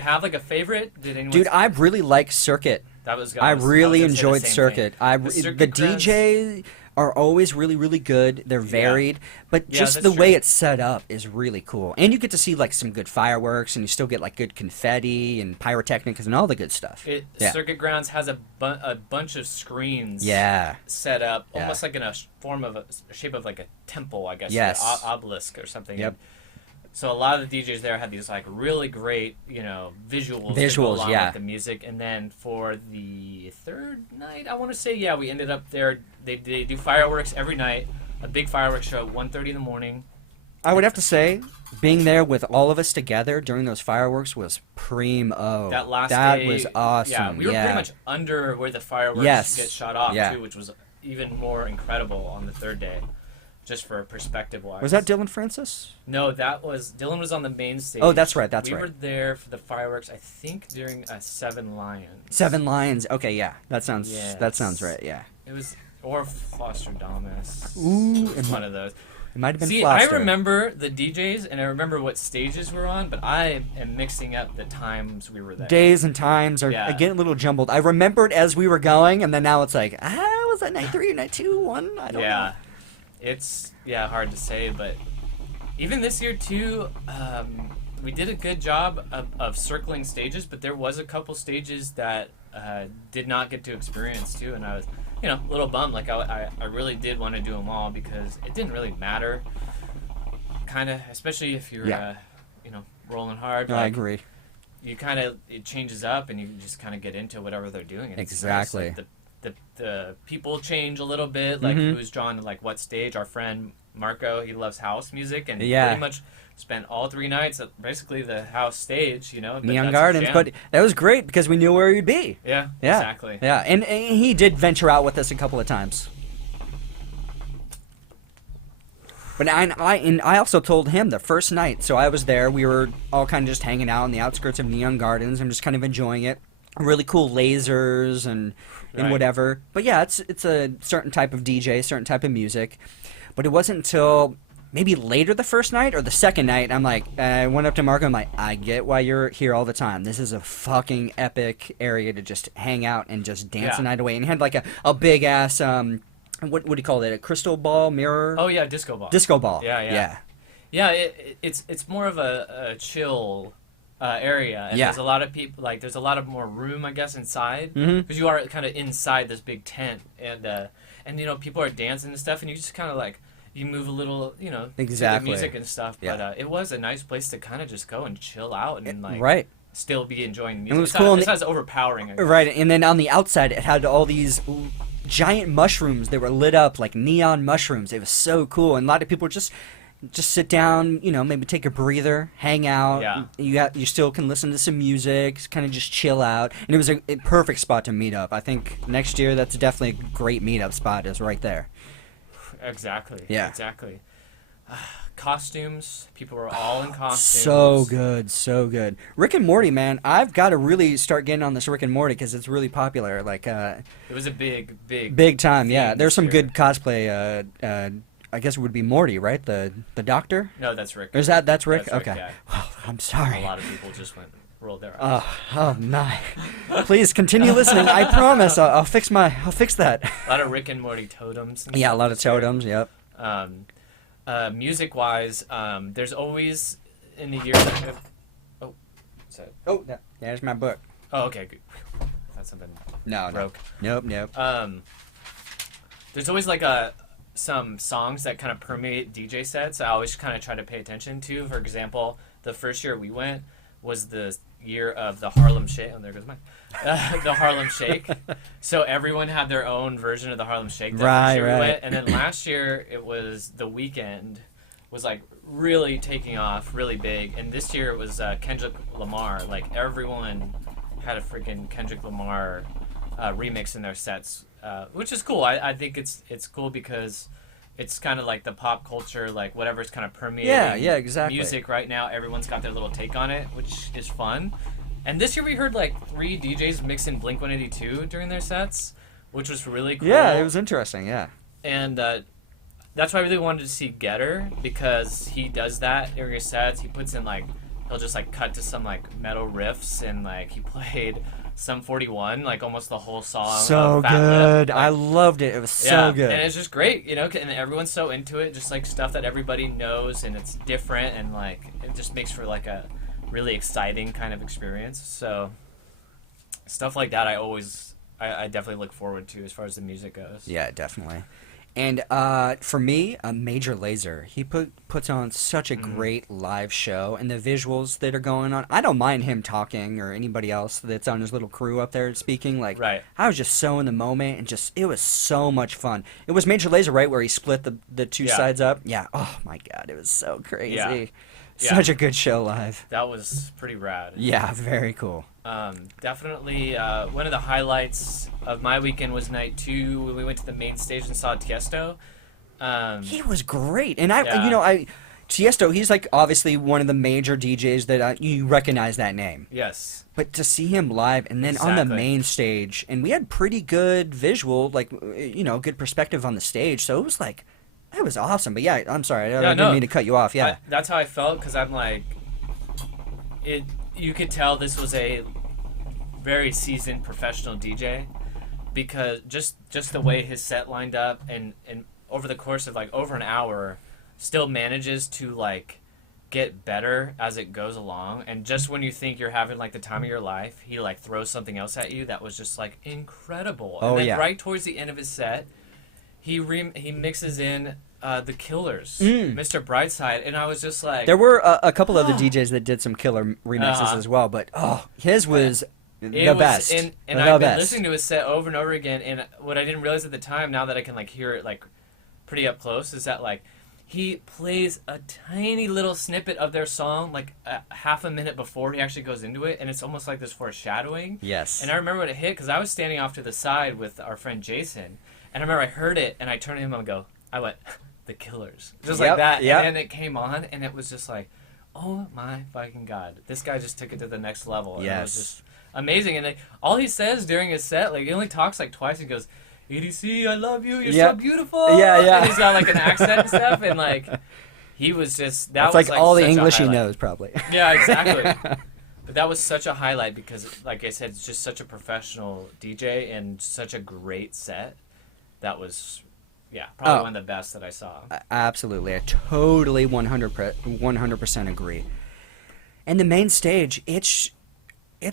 have like a favorite? Did anyone? Dude, I really like Circuit. I really enjoyed Circuit. The DJ are always really, really good. They're varied, but just the way it's set up is really cool. And you get to see like some good fireworks, and you still get like good confetti and pyrotechnics and all the good stuff. Circuit Grounds has a bunch of screens. Set up almost like in a form of a shape of like a temple, I guess. Yes. Like obelisk or something. Yep. So a lot of the DJs there had these like really great, visuals to go along with the music. And then for the third night, I want to say, we ended up there. They do fireworks every night, a big fireworks show at 1:30 in the morning. I would have to say, being there with all of us together during those fireworks was primo. That was awesome. Yeah, we were pretty much under where the fireworks get shot off too, which was even more incredible on the third day. Just for perspective-wise. Was that Dylan Francis? No, Dylan was on the main stage. Oh, that's right. We were there for the fireworks, I think, during Seven Lions. Seven Lions. Okay, yeah, that sounds right. Yeah. It was Flosstradamus. Ooh, it was one of those. It might have been. See, I remember the DJs and I remember what stages we're on, but I am mixing up the times we were there. Days and times are getting a little jumbled. I remembered as we were going, and then now it's like, was that night 3 or night 2, 1? I don't know. It's hard to say, but even this year too, we did a good job of circling stages, but there was a couple stages that did not get to experience too, and a little bummed. Like I really did want to do them all because it didn't really matter. Kind of, especially if you're rolling hard. No, like, I agree. You kind of, it changes up and you just kind of get into whatever they're doing. And Exactly. It's nice. Like the people change a little bit, like who's drawn to like what stage. Our friend Marco, he loves house music, and he pretty much spent all 3 nights at basically the house stage, Neon Gardens, but that was great because we knew where he'd be. Yeah, exactly. Yeah, and he did venture out with us a couple of times. But I also told him the first night, so I was there, we were all kind of just hanging out on the outskirts of Neon Gardens and just kind of enjoying it. Really cool lasers and whatever. But yeah, it's a certain type of DJ, certain type of music. But it wasn't until maybe later the first night or the second night, I'm like, I went up to Marco, I'm like, I get why you're here all the time. This is a fucking epic area to just hang out and just dance the night away. And he had like a big ass, what do you call it? A crystal ball mirror? Oh yeah, disco ball. Disco ball. Yeah. It's more of a chill area, and there's a lot of people. Like there's a lot of more room, I guess, inside because you are kind of inside this big tent, and people are dancing and stuff, and you just kind of like you move a little, to the music and stuff. Yeah. But it was a nice place to kind of just go and chill out and still be enjoying the music. And it was cool. It's not as overpowering. I guess. Right, and then on the outside, it had all these giant mushrooms that were lit up like neon mushrooms. It was so cool, and a lot of people just sit down, maybe take a breather, hang out. Yeah. You still can listen to some music, kind of just chill out, and it was a perfect spot to meet up. I think next year that's definitely a great meetup spot. Is right there. Exactly. Yeah. Exactly. Costumes. People were all in costumes. So good. Rick and Morty, man. I've got to really start getting on this Rick and Morty because it's really popular. Like, it was a big time. Yeah, there's some good cosplay. I guess it would be Morty, right? The doctor. No, that's Rick. Is that's Rick? That's Rick, okay. yeah. Well, I'm sorry. A lot of people just rolled their eyes. Oh my! Please continue listening. I promise. I'll fix that. A lot of Rick and Morty totems. Yeah, a lot of totems. Yep. Music-wise, there's always in the year. There's my book. Oh, okay, good. That's something. Broke. Nope. There's always like some songs that kind of permeate DJ sets. I always kind of try to pay attention to. For example, the first year we went was the year of the Harlem Shake. Oh, there goes mine. The Harlem Shake. So everyone had their own version of the Harlem Shake. That first year we went. And then last year it was The Weeknd was like really taking off, really big. And this year it was Kendrick Lamar. Like everyone had a freaking Kendrick Lamar remix in their sets, which is cool. I think it's cool because it's kind of like the pop culture, like whatever's kind of permeating exactly. music right now. Everyone's got their little take on it, which is fun. And this year we heard like 3 DJs mix in Blink-182 during their sets, which was really cool. Yeah, it was interesting, yeah. And that's why I really wanted to see Getter, because he does that during his sets. He puts in like, he'll just like cut to some like metal riffs, and like he played Sum 41, like almost the whole song. So good. I loved it. It was so good. And it's just great, and everyone's so into it, just like stuff that everybody knows, and it's different, and like it just makes for like a really exciting kind of experience. So stuff like that I definitely look forward to as far as the music goes. Yeah, definitely. And for me, Major Lazer, he puts on such a great live show, and the visuals that are going on. I don't mind him talking or anybody else that's on his little crew up there speaking. Like, right. I was just so in the moment, and it was so much fun. It was Major Lazer, right, where he split the two sides up? Yeah. Oh my God, it was so crazy. Yeah. Such a good show live. That was pretty rad. Yeah, very cool. Definitely one of the highlights of my weekend was night 2 when we went to the main stage and saw Tiesto. He was great, and Tiesto, he's like obviously one of the major DJs that you recognize that name. Yes. But to see him live and then on the main stage, and we had pretty good visual, like good perspective on the stage, so it was like. It was awesome, but yeah, I'm sorry, I didn't mean to cut you off. Yeah, that's how I felt, because I'm like, you could tell this was a very seasoned professional DJ, because just the way his set lined up, and over the course of like over an hour, still manages to like get better as it goes along, and just when you think you're having like the time of your life, he like throws something else at you that was just like incredible. And then right towards the end of his set, he mixes in the Killers, Mr. Brightside, and I was just like, there were a couple other DJs that did some killer remixes as well, but his was the best. And I've been listening to his set over and over again, and what I didn't realize at the time, now that I can like hear it like pretty up close, is that like he plays a tiny little snippet of their song like half a minute before he actually goes into it, and it's almost like this foreshadowing. Yes. And I remember when it hit, because I was standing off to the side with our friend Jason, and I remember I heard it, and I turned to him and I went, the Killers. Just like that. Yep. And then it came on, and it was just like, oh my fucking God. This guy just took it to the next level. And it was just amazing. And all he says during his set, like he only talks like twice, he goes, EDC, I love you, you're so beautiful. Yeah. And he's got like an accent and stuff, and like he was just That's like all the English he knows, probably. Yeah, exactly. But that was such a highlight because, like I said, it's just such a professional DJ and such a great set. That was, probably one of the best that I saw. Absolutely, I totally 100% agree. And the main stage, it's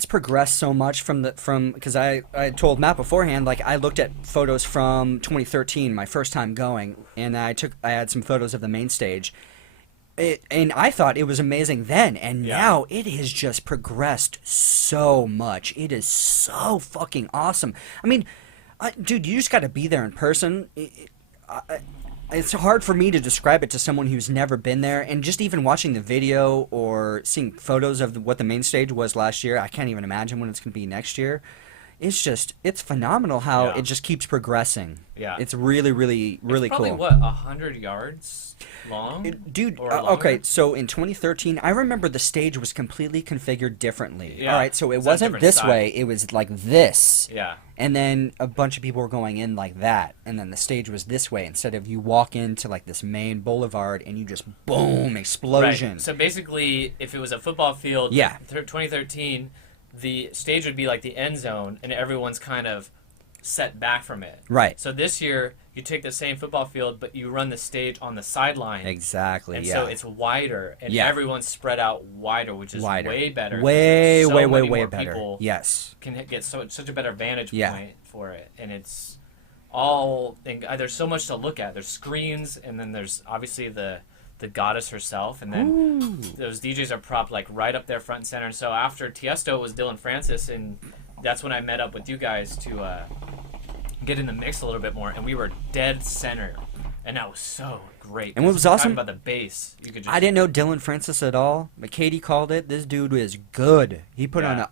progressed so much from because I told Matt beforehand, like I looked at photos from 2013, my first time going, and I had some photos of the main stage. And I thought it was amazing then, and now it has just progressed so much. It is so fucking awesome. I mean, dude, you just got to be there in person. It's hard for me to describe it to someone who's never been there, and just even watching the video or seeing photos of what the main stage was last year, I can't even imagine what it's going to be next year. It's phenomenal how it just keeps progressing. Yeah. It's really, really, really cool. It's probably, 100 yards long? Dude, okay, so in 2013, I remember the stage was completely configured differently. Yeah. All right, so it wasn't this way, it was like this. Yeah. And then a bunch of people were going in like that, and then the stage was this way, instead of you walk into like this main boulevard and you just boom, explosion. Right. So basically, if it was a football field, 2013, the stage would be like the end zone, and everyone's kind of set back from it. Right. So this year, you take the same football field, but you run the stage on the sideline. Exactly, and so it's wider, and everyone's spread out wider, which is way better. Way better. People can get such a better vantage point for it, and it's all... there's so much to look at. There's screens, and then there's obviously the goddess herself, and then those DJs are propped like right up there front and center. And so after Tiesto was Dylan Francis, and that's when I met up with you guys to get in the mix a little bit more, and we were dead center, and that was so great. And what was awesome about the bass, you could just... I didn't know Dylan Francis at all, but Katie called it. This dude is good. He put on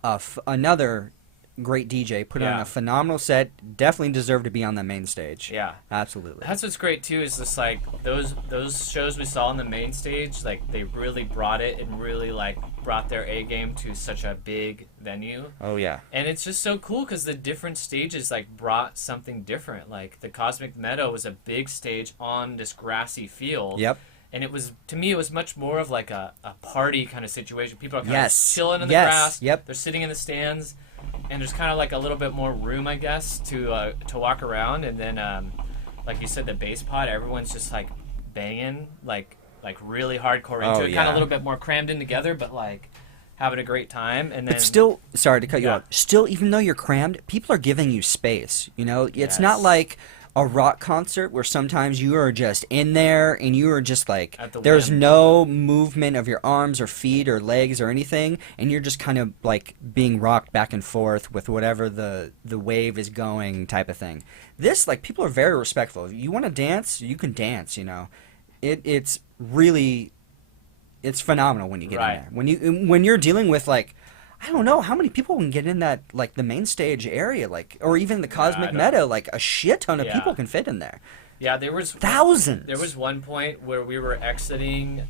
another great DJ, put on a phenomenal set, definitely deserved to be on the main stage. Yeah. Absolutely. That's what's great too, is just like those shows we saw on the main stage, like they really brought it and really like brought their A game to such a big venue. Oh yeah. And it's just so cool because the different stages like brought something different. Like the Cosmic Meadow was a big stage on this grassy field. Yep. And it was, to me, it was much more of like a party kind of situation. People are kind of chilling in the grass. Yep. They're sitting in the stands. And there's kind of like a little bit more room, I guess, to walk around. And then, like you said, the bass pod, everyone's just like banging, like really hardcore into it. Kind of a little bit more crammed in together, but like having a great time. And then, but still, sorry to cut you off. Still, even though you're crammed, people are giving you space. You know, it's not like a rock concert where sometimes you are just in there and you are just like, there's no movement of your arms or feet or legs or anything, and you're just kind of like being rocked back and forth with whatever the wave is going type of thing. This, like, people are very respectful. If you want to dance, you can dance, you know. It's really, it's phenomenal when you get in there. When you're dealing with, like, I don't know how many people can get in that, like, the main stage area, like, or even the Cosmic Meadow. Like, a shit ton of people can fit in there. Yeah, there was thousands. There was one point where we were exiting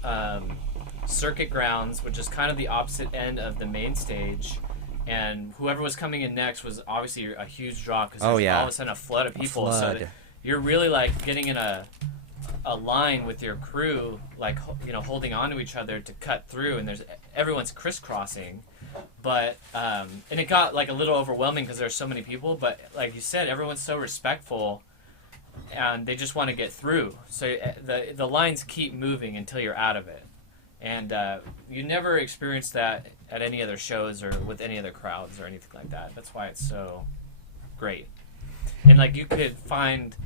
Circuit Grounds, which is kind of the opposite end of the main stage, and whoever was coming in next was obviously a huge draw because there's all of a sudden a flood of people. So that you're really like getting in a line with your crew, like, you know, holding on to each other to cut through, and everyone's crisscrossing. But and it got like a little overwhelming because there's so many people, but like you said, everyone's so respectful and they just want to get through, so the lines keep moving until you're out of it. And you never experience that at any other shows or with any other crowds or anything like that. That's why it's so great. And like you could find,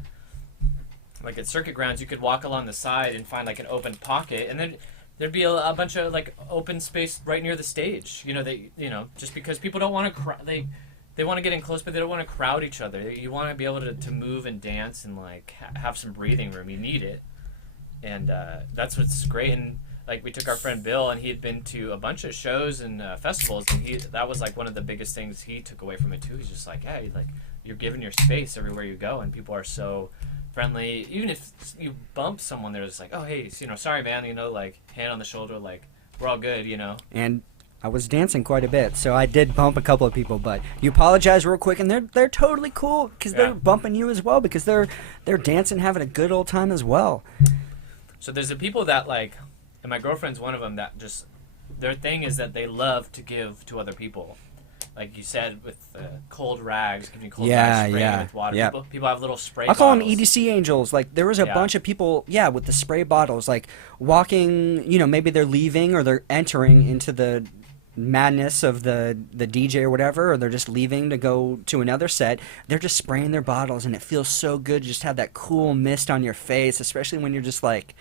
like at circuit grounds, you could walk along the side and find like an open pocket, and then there'd be a bunch of like open space right near the stage. Just because people don't want to they want to get in close, but they don't want to crowd each other. You want to be able to move and dance and like have some breathing room. You need it, and that's what's great. And like we took our friend Bill, and he had been to a bunch of shows and festivals, and that was like one of the biggest things he took away from it too. He's just like, yeah, like you're given your space everywhere you go, and people are so friendly. Even if you bump someone, they're just like, oh hey, sorry man, like hand on the shoulder, like we're all good, And I was dancing quite a bit, so I did bump a couple of people, but you apologize real quick, and they're totally cool because they're bumping you as well because they're dancing, having a good old time as well. So there's the people that like, and my girlfriend's one of them that just their thing is that they love to give to other people. Like you said, with cold rags, giving cold rags, spraying with water. Yeah. People have little spray I call them bottles. EDC angels. Like there was a bunch of people, with the spray bottles, like walking. Maybe they're leaving or they're entering into the madness of the DJ or whatever, or they're just leaving to go to another set. They're just spraying their bottles, and it feels so good. Just have that cool mist on your face, especially when you're just like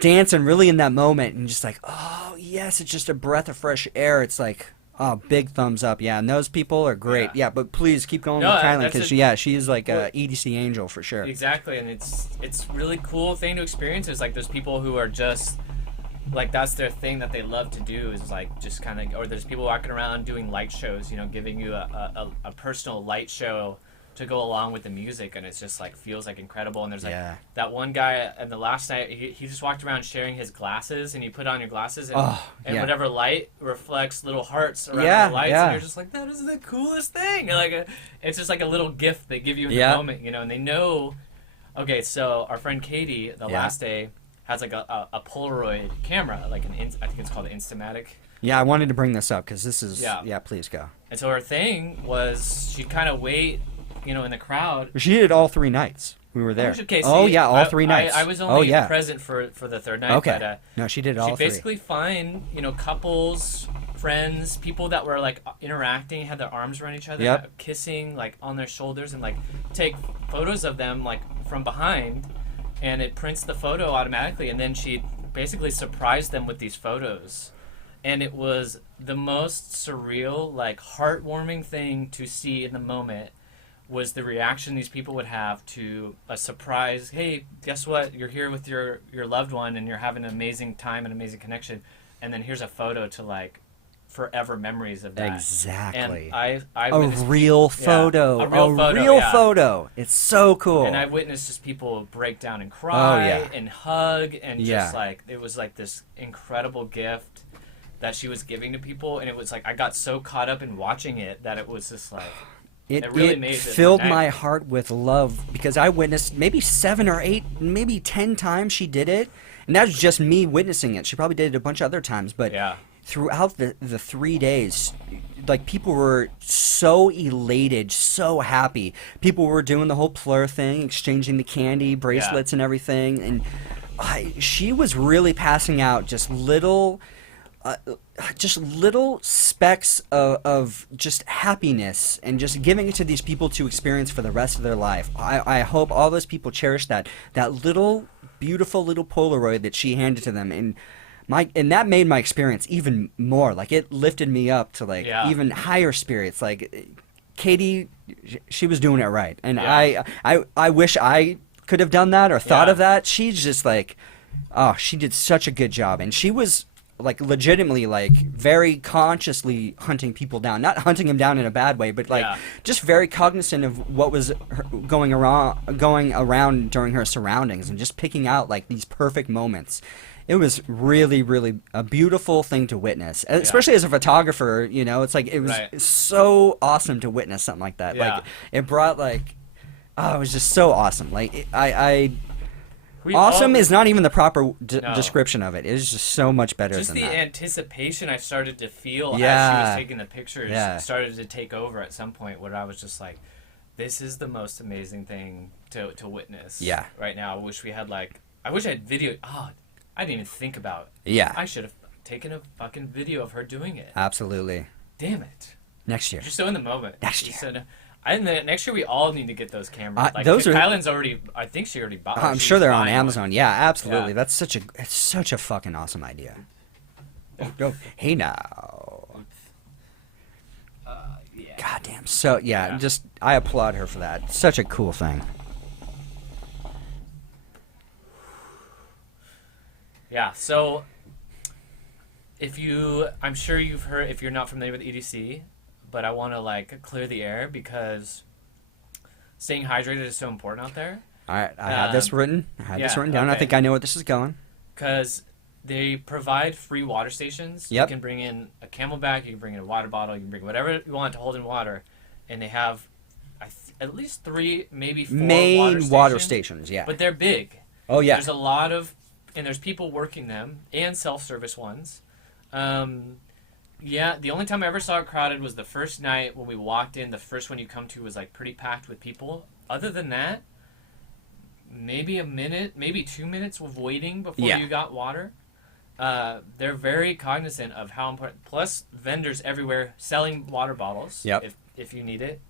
dancing really in that moment, and just like, oh yes, it's just a breath of fresh air. It's like, oh, big thumbs up. Yeah, and those people are great. Yeah, but please keep going with Kylie, because she is like a EDC angel for sure. Exactly, and it's really cool thing to experience. Is like those people who are just like that's their thing that they love to do, is like just kind of, or there's people walking around doing light shows, giving you a personal light show to go along with the music, and it's just like feels like incredible. And there's like that one guy, and the last night he just walked around sharing his glasses, and you put on your glasses, and whatever light reflects little hearts around the lights, and you're just like, that is the coolest thing. Like it's just like a little gift they give you in the moment, and they know. Okay, so our friend Katie, the last day, has like a Polaroid camera, like I think it's called an Instamatic. Yeah, I wanted to bring this up because this is please go. And so her thing was she'd kind of wait, in the crowd. She did it all 3 nights. We were there. Okay, all 3 nights. I was only present for the third night. Okay. But, no, she did all 3. She'd basically find, couples, friends, people that were like interacting, had their arms around each other, kissing like on their shoulders, and like take photos of them like from behind, and it prints the photo automatically, and then she basically surprised them with these photos. And it was the most surreal, like heartwarming thing to see in the moment, was the reaction these people would have to a surprise. Hey, guess what? You're here with your loved one, and you're having an amazing time and amazing connection. And then here's a photo to like forever memories of that. Exactly. And I a real photo. A real photo. It's so cool. And I witnessed just people break down and cry and hug, and just like it was like this incredible gift that she was giving to people. And it was like I got so caught up in watching it that it was just like it really made it filled my heart with love, because I witnessed maybe 7 or 8, maybe 10 times she did it, and that was just me witnessing it. She probably did it a bunch of other times, but throughout the 3 days, like people were so elated, so happy. People were doing the whole plur thing, exchanging the candy, bracelets, and everything, and she was really passing out just little specks of just happiness, and just giving it to these people to experience for the rest of their life. I hope all those people cherish that little beautiful little Polaroid that she handed to them, and that made my experience even more. Like it lifted me up to like even higher spirits. Like Katie, she was doing it right, and I wish I could have done that or thought of that. She's just like, she did such a good job, and she was like legitimately like very consciously hunting people down, not hunting them down in a bad way, but like just very cognizant of what was going around during her surroundings, and just picking out like these perfect moments. It was really, really a beautiful thing to witness, especially as a photographer. It's like it was so awesome to witness something like that. Like it brought like, it was just so awesome. Like awesome is not even the proper description of it. It is just so much better just than the that. Anticipation I started to feel as she was taking the pictures started to take over at some point, where I was just like, this is the most amazing thing to witness right now. I wish I had video. I didn't even think about. Yeah. I should have taken a fucking video of her doing it. Absolutely. Damn it. Next year. You're so in the moment. Next You year. said, next year we all need to get those cameras. Like those are- Kylan's already. I think she already bought. I'm she sure was they're on buying Amazon. one. Yeah, absolutely. Yeah. It's such a fucking awesome idea. Oh, hey now. Yeah. Goddamn. So yeah, Yeah. just I applaud her for that. Such a cool thing. Yeah. So, I'm sure you've heard. If you're not familiar with EDC, but I want to like clear the air because staying hydrated is so important out there. All right, I have this written. I have this yeah, written down. I okay. think I know where this is going. Because they provide free water stations. Yep. You can bring in a Camelback, you can bring in a water bottle, you can bring whatever you want to hold in water, and they have at least 3, maybe 4 Main water stations. stations. Yeah. But they're big. Oh yeah. There's a lot of, and there's people working them and self-service ones. Yeah, the only time I ever saw it crowded was the first night when we walked in. The first one you come to was like pretty packed with people. Other than that, maybe a minute, maybe 2 minutes of waiting before Yeah. you got water. They're very cognizant of how important. Plus, vendors everywhere selling water bottles. Yep. If you need it,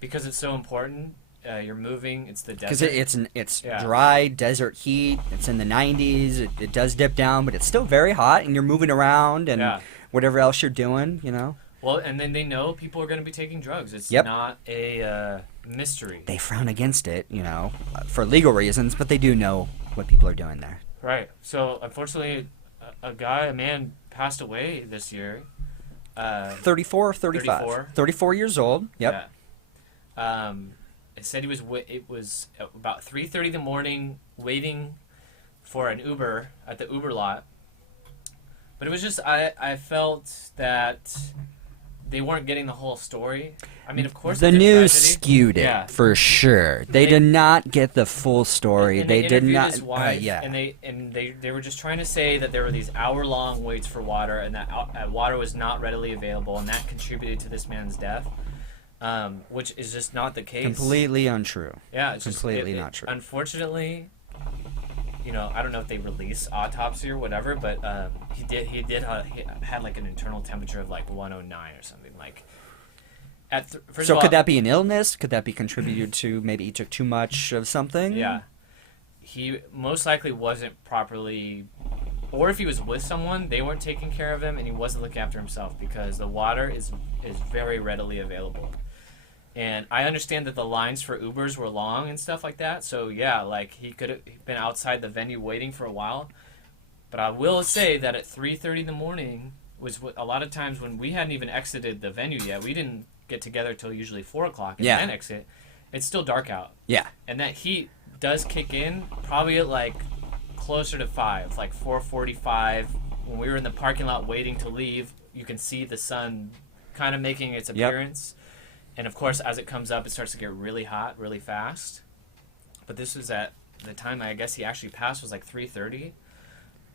because it's so important. You're moving. It's the Because desert. it's Yeah. dry desert heat. It's in the 90s. It does dip down, but it's still very hot, and you're moving around and Yeah. whatever else you're doing. You know. Well, and then they know people are going to be taking drugs. It's Yep. not a mystery. They frown against it, you know, for legal reasons, but they do know what people are doing there. Right. So, unfortunately, a man passed away this year. 34 or 35? 34. 34 years old. Yep. Yeah. It said it was about 3:30 in the morning waiting for an Uber at the Uber lot. But it was just, I felt that they weren't getting the whole story. I mean, of course, The it's a news tragedy. skewed it Yeah. for sure. They did not get the full story. And they did interviewed not. his wife, yeah. and they were just trying to say that there were these hour-long waits for water, and that water was not readily available, and that contributed to this man's death, which is just not the case. Completely untrue. Yeah, it's completely just, not true. Unfortunately, you know, I don't know if they release autopsy or whatever, but he had like an internal temperature of like 109 or something. Like, first So of all, could that be an illness? Could that be contributed to maybe he took too much of something? Yeah, he most likely wasn't properly, or if he was with someone, they weren't taking care of him, and he wasn't looking after himself because the water is very readily available. And I understand that the lines for Ubers were long and stuff like that. So yeah, like he could have been outside the venue waiting for a while. But I will say that at 3:30 in the morning was a lot of times when we hadn't even exited the venue yet. We didn't get together till usually 4:00 and Yeah. then exit. It's still dark out. Yeah. And that heat does kick in probably at like closer to 5, like 4:45. When we were in the parking lot waiting to leave, you can see the sun kind of making its appearance. And of course, as it comes up, it starts to get really hot really fast. But this was at the time I guess he actually passed was like 3:30.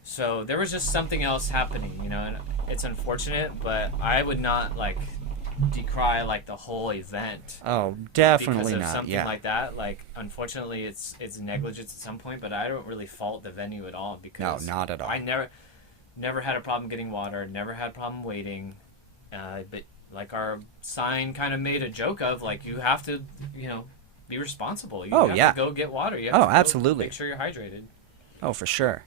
So there was just something else happening, you know, and it's unfortunate, but I would not like decry like the whole event. Oh, definitely Because of not. something Yeah. like that. Like, unfortunately, it's negligence at some point, but I don't really fault the venue at all because No, not at all. I never had a problem getting water, never had a problem waiting, but like our sign kind of made a joke of like you have to, you know, be responsible. You Oh, have yeah. to go get water. You Oh, have to go absolutely. make sure you're hydrated. Oh, for sure.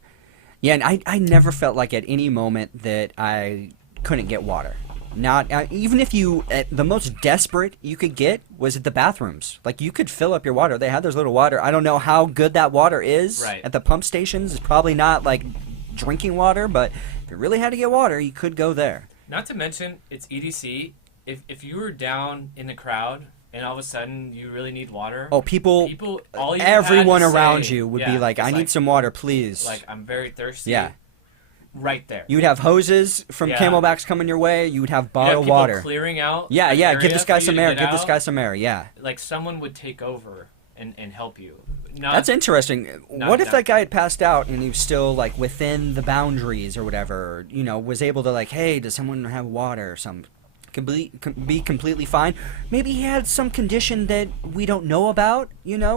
Yeah, and I never felt like at any moment that I couldn't get water. Not even if you at the most desperate you could get was at the bathrooms. Like you could fill up your water. They had those little water. I don't know how good that water is Right. at the pump stations. It's probably not like drinking water, but if you really had to get water, you could go there. Not to mention, it's EDC. If you were down in the crowd and all of a sudden you really need water, Oh, people all you everyone had to around say- you would yeah, be like, it's "I need some water, please." Like, I'm very thirsty. Yeah. Right there. You would have hoses from Yeah. Camelbacks coming your way. You would have You'd have bottled people water. clearing out. Yeah, an yeah. area Give this for guy you some to air. get Give this out. guy some air. Yeah. Like, someone would take over and help you. Not, That's interesting. What if not- that guy had passed out and he was still like within the boundaries or whatever? You know, was able to like, hey, does someone have water or something could be completely fine. Maybe he had some condition that we don't know about,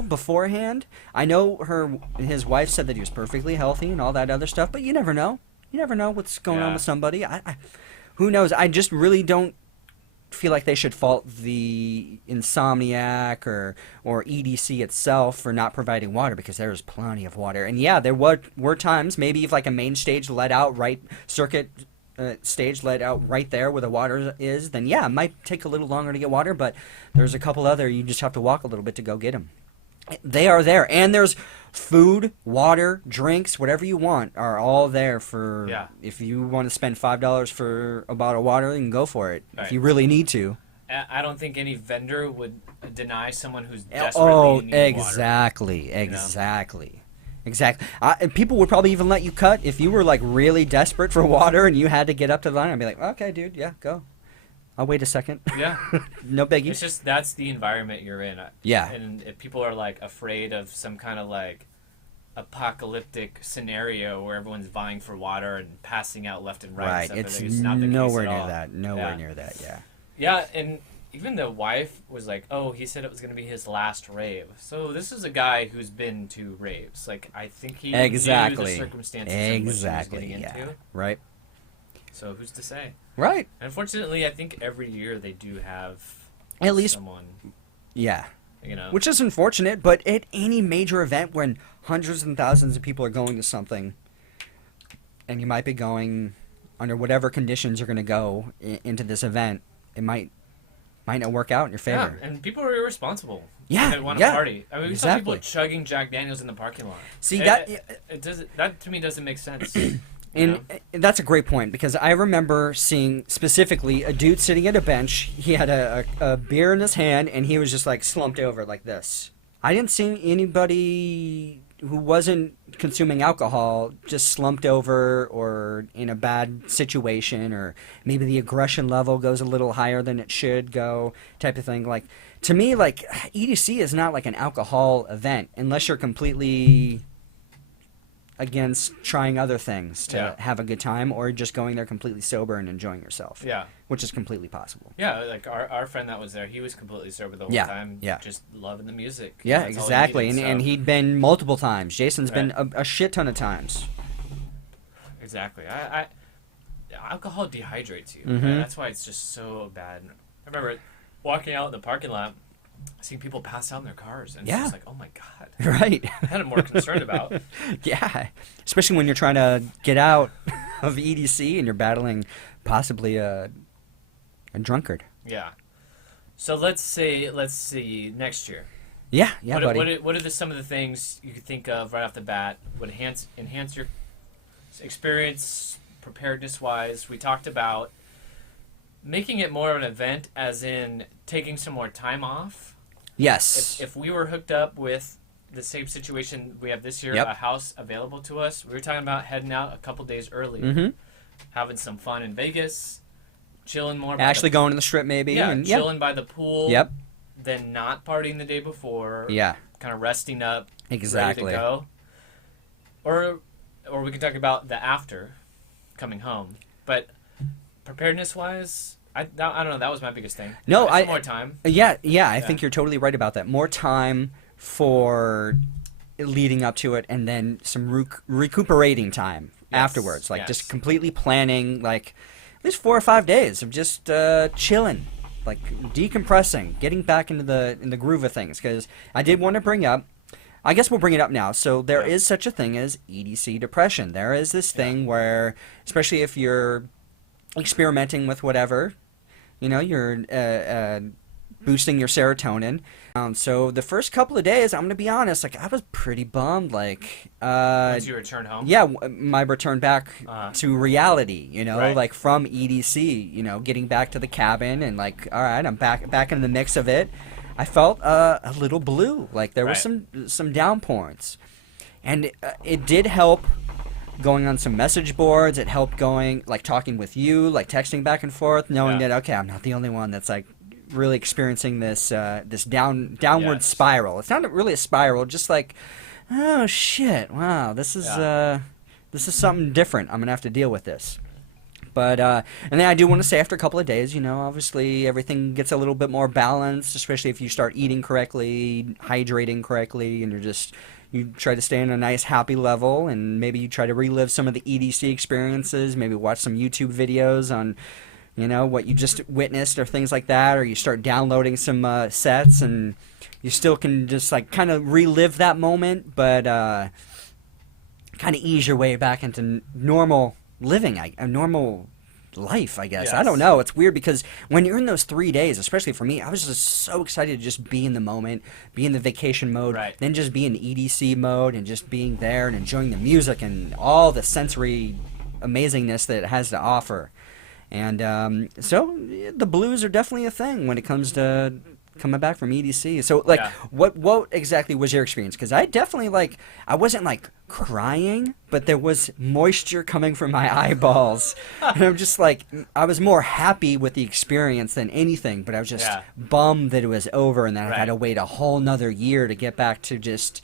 beforehand. I know his wife said that he was perfectly healthy and all that other stuff, but you never know. You never know what's going on with somebody. Who knows? I just really don't feel like they should fault the Insomniac or EDC itself for not providing water, because there was plenty of water. And yeah, there were times, maybe if like a main stage let out circuit stage let out right there where the water is, then yeah, it might take a little longer to get water, but there's a couple other, you just have to walk a little bit to go get them. They are there, and there's food, water, drinks, whatever you want are all there for. Yeah. If you want to spend $5 for a bottle of water, you can go for it. Right. If you really need to. I don't think any vendor would deny someone who's desperately needing exactly, water. Exactly. People would probably even let you cut if you were like really desperate for water and you had to get up to the line. I'd be like, okay, dude, yeah, go. I'll wait a second. Yeah. No biggie. It's just that's the environment you're in. Yeah. And if people are like afraid of some kind of like apocalyptic scenario where everyone's vying for water and passing out left and right. Right. It's not the nowhere case at near all. that. Nowhere near that. Yeah. Yeah, and even the wife was like, "Oh, he said it was going to be his last rave." So this is a guy who's been to raves. Like I think he knew the circumstances in which he was getting into. Right. So who's to say? Right. Unfortunately, I think every year they do have at least someone. Yeah. Which is unfortunate, but at any major event when hundreds and thousands of people are going to something, and you might be going under whatever conditions you're going to go into this event, it might not work out in your favor. Yeah, and people are irresponsible. Yeah, they want to party. I mean, we saw people exactly. chugging Jack Daniels in the parking lot. See, that to me doesn't make sense. And that's a great point, because I remember seeing specifically a dude sitting at a bench. He had a beer in his hand, and he was just like slumped over like this. I didn't see anybody who wasn't consuming alcohol just slumped over or in a bad situation, or maybe the aggression level goes a little higher than it should go, type of thing. Like, to me, like, EDC is not like an alcohol event unless you're completely against trying other things to have a good time, or just going there completely sober and enjoying yourself. Yeah. Which is completely possible. Yeah, like our friend that was there, he was completely sober the whole time. Yeah. Just loving the music. Yeah, exactly. And he'd been multiple times. Jason's been a shit ton of times. Exactly. Alcohol dehydrates you. Mm-hmm. And that's why it's just so bad. I remember walking out in the parking lot, seeing people pass out in their cars, and it's just like, oh my god. Right. That I'm more concerned about. Yeah. Especially when you're trying to get out of EDC and you're battling possibly a drunkard. Yeah. So let's see next year. Yeah, buddy. What are some of the things you could think of right off the bat would enhance your experience preparedness wise? We talked about making it more of an event, as in taking some more time off. Yes. If we were hooked up with the same situation we have this year, a house available to us, we were talking about heading out a couple days early, having some fun in Vegas, chilling more. Actually going to the Strip maybe. Yeah, and chilling by the pool. Yep. Then not partying the day before. Yeah. Kind of resting up. Exactly. Ready to go. Or we can talk about the after, coming home. But preparedness-wise, I don't know. That was my biggest thing. No, more time. Yeah. I think you're totally right about that. More time for leading up to it, and then some recuperating time afterwards. Like just completely planning, like at least 4 or 5 days of just chilling, like decompressing, getting back into the groove of things. Because I did want to bring up. I guess we'll bring it up now. So there is such a thing as EDC depression. There is this thing where, especially if you're experimenting with whatever, you're boosting your serotonin. So the first couple of days, I'm going to be honest, like I was pretty bummed. Like once you return home? Yeah, my return back to reality, like from EDC, getting back to the cabin and like, all right, I'm back in the mix of it. I felt a little blue. Like there was some down points. And it did help going on some message boards. It helped talking with you, like texting back and forth, knowing that, okay, I'm not the only one that's like really experiencing this downward spiral. It's not really a spiral, just like, oh shit, wow, this is something different. I'm gonna have to deal with this. But and then I do want to say, after a couple of days, obviously everything gets a little bit more balanced, especially if you start eating correctly, hydrating correctly, and you try to stay in a nice happy level, and maybe you try to relive some of the EDC experiences, maybe watch some YouTube videos on what you just witnessed or things like that, or you start downloading some sets, and you still can just like kind of relive that moment, but kind of ease your way back into normal living, a normal life, I guess. Yes. I don't know. It's weird because when you're in those 3 days, especially for me, I was just so excited to just be in the moment, be in the vacation mode, Right. then just be in EDC mode and just being there and enjoying the music and all the sensory amazingness that it has to offer. And so the blues are definitely a thing when it comes to coming back from EDC. So like, Yeah. what exactly was your experience? Because I definitely I wasn't like crying, but there was moisture coming from my eyeballs, and I'm just like, I was more happy with the experience than anything. But I was just Yeah. bummed that it was over, and then I Right. had to wait a whole nother year to get back to just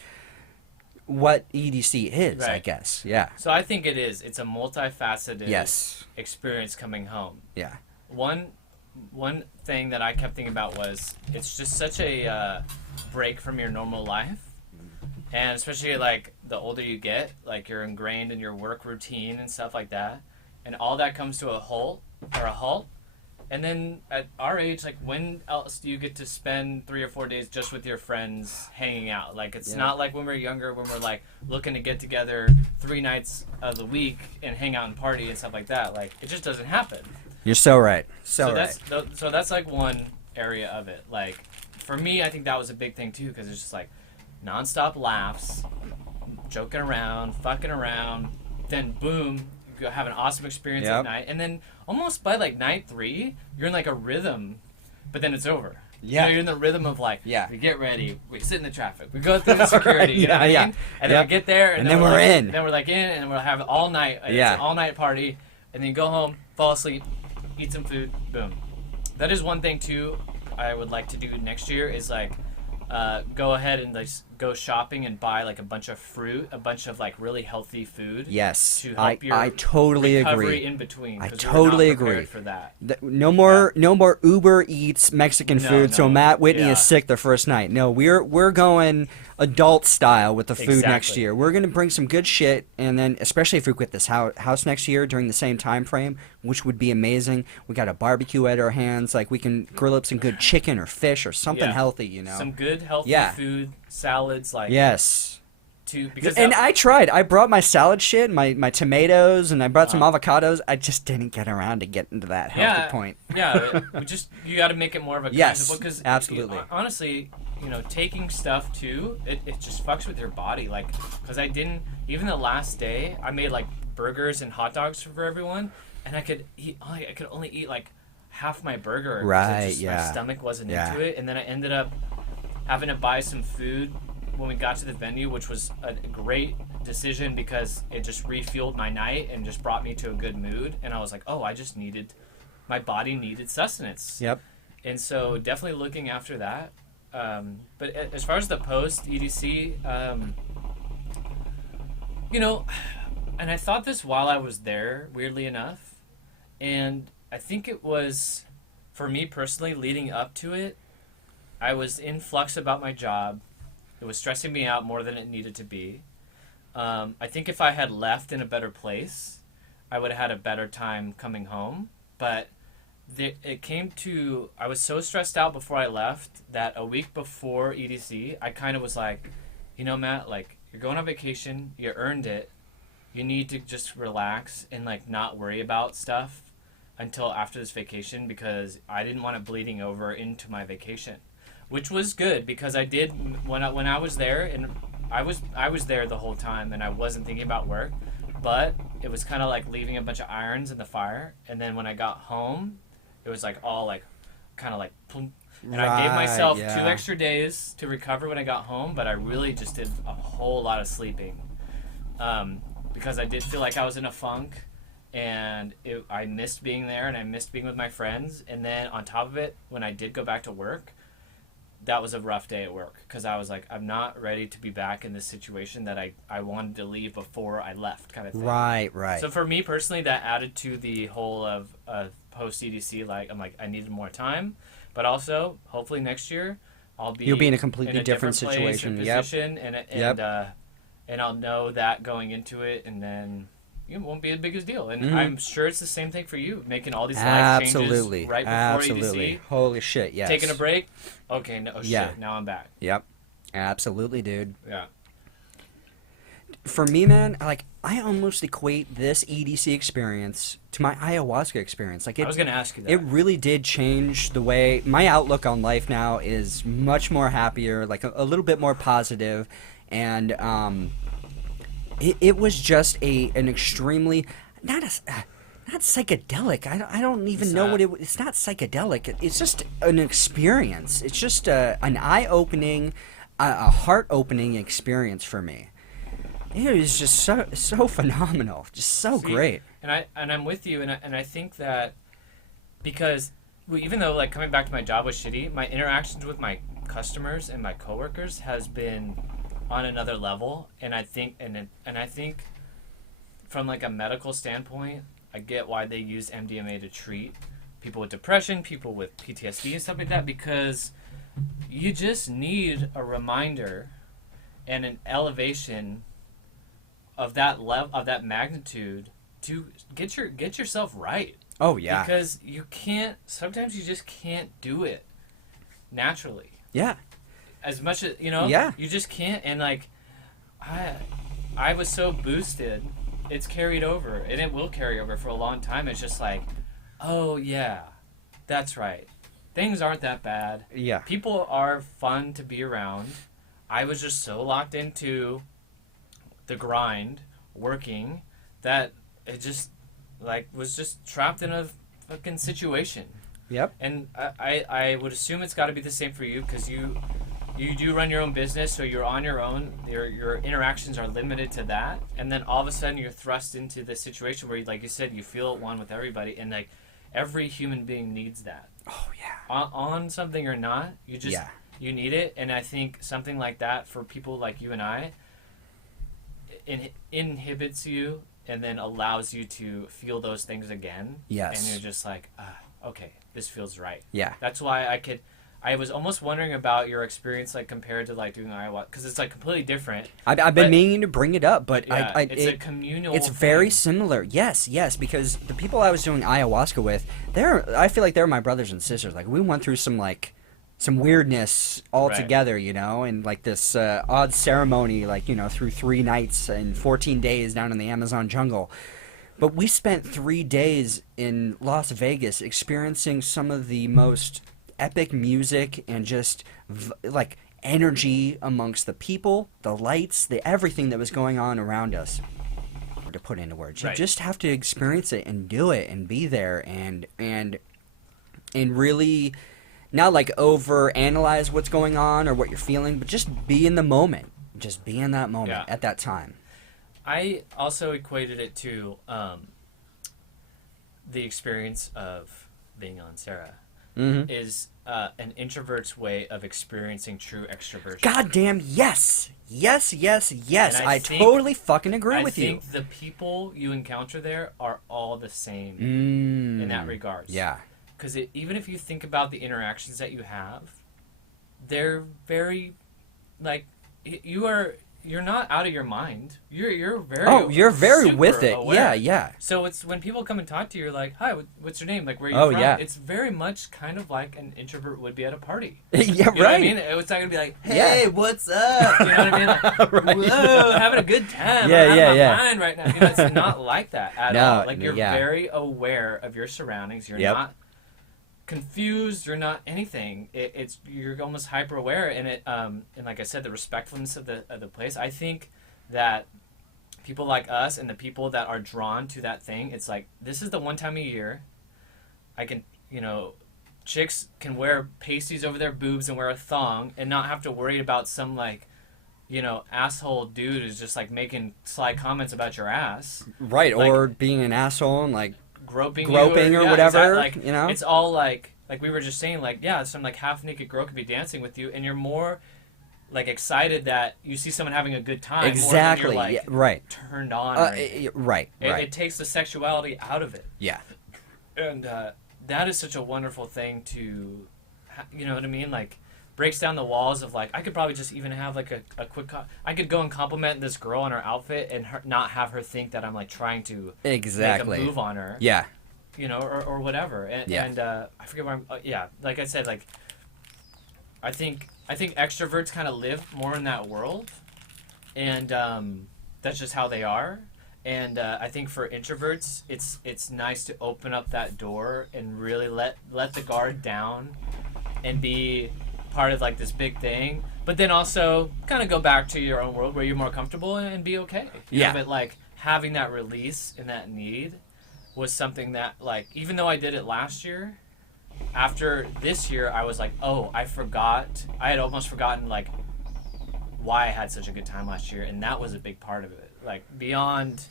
what EDC is, I Right. guess. Yeah. So I think it is. It's a multifaceted Yes. experience coming home. Yeah. One thing that I kept thinking about was it's just such a break from your normal life, and especially like the older you get, like you're ingrained in your work routine and stuff like that, and all that comes to a halt. And then at our age, like, when else do you get to spend 3 or 4 days just with your friends hanging out? Like, it's Yeah. not like when we're younger, when we're like looking to get together 3 nights of the week and hang out and party and stuff like that. Like, it just doesn't happen. You're so right. So right. That's like one area of it. Like, for me, I think that was a big thing too, because it's just like nonstop laughs, joking around, fucking around, then boom, you have an awesome experience Yep. at night, and then almost by like night 3, you're in like a rhythm, but then it's over. Yeah. You're in the rhythm of like, Yeah. we get ready, we sit in the traffic, we go through the security, you know what I Yeah, mean? yeah. And then Yep. we get there, And then we're like, in. Then we're like in, and we'll have all night. Yeah. It's an all night party, and then you go home, fall asleep, eat some food, boom. That is one thing too I would like to do next year is like go ahead and like go shopping and buy like a bunch of fruit, a bunch of like really healthy food. Yes, To help your I totally recovery agree. in between. I 'cause totally we're not prepared agree. for that. No more Uber Eats Mexican No, food. So no. Matt Whitney Yeah. is sick the first night. No, we're going adult style with the food next Exactly. year. We're gonna bring some good shit, and then especially if we quit this house next year during the same time frame, which would be amazing. We got a barbecue at our hands. Like we can grill up some good chicken or fish or something Yeah. healthy. You know. Some good healthy Yeah. food, salads, like Yes. because And that- I tried. I brought my salad shit, my tomatoes, and I brought some Uh-huh. avocados. I just didn't get around to getting to that healthy point. Yeah, you got to make it more of a Yes, because absolutely. honestly, taking stuff too, it just fucks with your body. Like, because I didn't even the last day, I made like burgers and hot dogs for everyone, and I could only eat like half my burger. 'cause Right, My yeah. stomach wasn't Yeah. into it, and then I ended up having to buy some food when we got to the venue, which was a great decision because it just refueled my night and just brought me to a good mood. And I was like, oh, my body needed sustenance. Yep. And so definitely looking after that. But as far as the post EDC, and I thought this while I was there, weirdly enough, and I think it was, for me personally, leading up to it, I was in flux about my job. It was stressing me out more than it needed to be. I think if I had left in a better place, I would have had a better time coming home. But it came to, I was so stressed out before I left that a week before EDC, I kind of was like, Matt, like, you're going on vacation, you earned it, you need to just relax and like not worry about stuff until after this vacation, because I didn't want it bleeding over into my vacation. Which was good because I did when I was there, and I was there the whole time and I wasn't thinking about work, but it was kind of like leaving a bunch of irons in the fire. And then when I got home, it was like all like kind of like plunk. And I gave myself 2 extra days to recover when I got home, but I really just did a whole lot of sleeping because I did feel like I was in a funk, and I missed being there and I missed being with my friends. And then on top of it, when I did go back to work, that was a rough day at work because I was like, I'm not ready to be back in this situation that I wanted to leave before I left, kind of thing. Right. So for me personally, that added to the whole of post EDC. Like, I'm like, I needed more time, but also hopefully next year you'll be in a completely different place situation. and position, and I'll know that going into it, and then it won't be the biggest deal. And I'm sure it's the same thing for you, making all these life changes right before EDC. Holy shit, yes. Taking a break. Okay, no shit. Now I'm back. Yep. Absolutely, dude. Yeah. For me, man, like, I almost equate this EDC experience to my ayahuasca experience. Like, I was gonna ask you that. It really did change the way my outlook on life now is much more happier, like a little bit more positive, and it was just an extremely not psychedelic. I don't even know what it's not psychedelic. It's just an experience. It's just an eye-opening, a heart-opening experience for me. It was just so phenomenal, just so great. And I'm with you, and I think that because even though, like, coming back to my job was shitty, my interactions with my customers and my coworkers has been on another level, and I think I think from like a medical standpoint, I get why they use MDMA to treat people with depression, people with PTSD and stuff like that, because you just need a reminder and an elevation of that level, of that magnitude, to get yourself right. Oh yeah. Because sometimes you just can't do it naturally. Yeah. As much as, you just can't. And like, I was so boosted, it's carried over, and it will carry over for a long time. It's just like, oh yeah, that's right. Things aren't that bad. Yeah. People are fun to be around. I was just so locked into the grind, working, that it just was just trapped in a fucking situation. Yep. And I would assume it's got to be the same for you, because you do run your own business, so you're on your own. Your interactions are limited to that, and then all of a sudden you're thrust into this situation where, like you said, you feel at one with everybody, and like every human being needs that. Oh yeah. On something or not, you need it, and I think something like that for people like you and I inhibits you and then allows you to feel those things again. Yes. And you're just like, okay, this feels right. Yeah. That's why I was almost wondering about your experience, like, compared to like doing ayahuasca, because it's like completely different. I've been meaning to bring it up, but yeah, it's a communal. It's very similar. Yes, because the people I was doing ayahuasca with, I feel like they're my brothers and sisters. Like, we went through some weirdness all together, and like this odd ceremony, like, through 3 nights and 14 days down in the Amazon jungle. But we spent 3 days in Las Vegas experiencing some of the most epic music and just like energy amongst the people, the lights, everything that was going on around us. To put into words, you just have to experience it and do it and be there and really not like over analyze what's going on or what you're feeling, but just be in the moment. Just be in that moment at that time. I also equated it to the experience of being on Sarah. Is an introvert's way of experiencing true extroversion. Goddamn yes! Yes! I totally fucking agree with you. I think the people you encounter there are all the same in that regards. Yeah. Because even if you think about the interactions that you have, they're very, like, you're not out of your mind. You're very with it. Aware. Yeah. So it's when people come and talk to you, you're like, hi, what's your name? Like, where are you from? Yeah. It's very much kind of like an introvert would be at a party. Yeah, you know what I mean? It's not going to be like, hey, what's up? You know what I mean? Like, whoa, having a good time. I'm out of my mind right now. It's not like that at all. Like, you're very aware of your surroundings. You're not confused, you're not anything. You're almost hyper aware, and and like I said, the respectfulness of the place. I think that people like us and the people that are drawn to that thing, it's like, this is the one time a year I can, chicks can wear pasties over their boobs and wear a thong and not have to worry about some like, asshole dude who's just like making sly comments about your ass. Right, like, or being an asshole and like groping or whatever, exactly. It's all like, like we were just saying, like, yeah, some like half naked girl could be dancing with you, and you're more like excited that you see someone having a good time. Exactly. More than you're, like, right. turned on. Or anything. Right. It takes the sexuality out of it. Yeah. And that is such a wonderful thing to, you know what I mean? Like, breaks down the walls of, like, I could probably just even have, like, a quick... I could go and compliment this girl on her outfit and not have her think that I'm, like, trying to make a move on her. Yeah. You know, or whatever. And I forget where I'm... yeah, like I said, like, I think extroverts kind of live more in that world. And that's just how they are. And I think for introverts, it's nice to open up that door and really let the guard down and be part of like this big thing, but then also kind of go back to your own world where you're more comfortable and be okay. You know, but like having that release and that need was something that, like, even though I did it last year, after this year I was like, oh, I had almost forgotten like why I had such a good time last year, and that was a big part of it. Like, beyond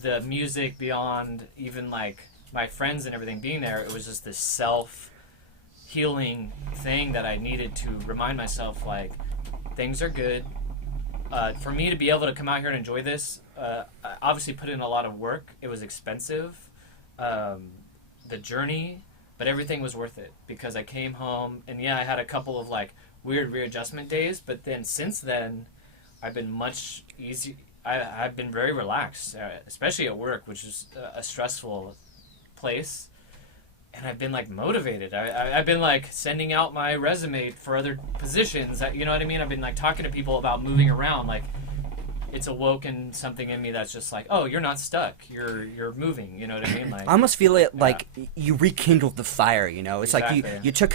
the music, beyond even like my friends and everything being there, it was just this self-healing thing that I needed to remind myself, like, things are good. For me to be able to come out here and enjoy this, I obviously put in a lot of work. It was expensive, the journey, but everything was worth it because I came home and I had a couple of like weird readjustment days, but then since then I've been much easier. I've been very relaxed, especially at work, which is a stressful place. And I've been like motivated. I've been like sending out my resume for other positions. You know what I mean? I've been like talking to people about moving around. Like, it's awoken something in me that's just like, oh, you're not stuck. You're moving. You know what I mean? Like, I almost feel it like you rekindled the fire. You know, it's like you took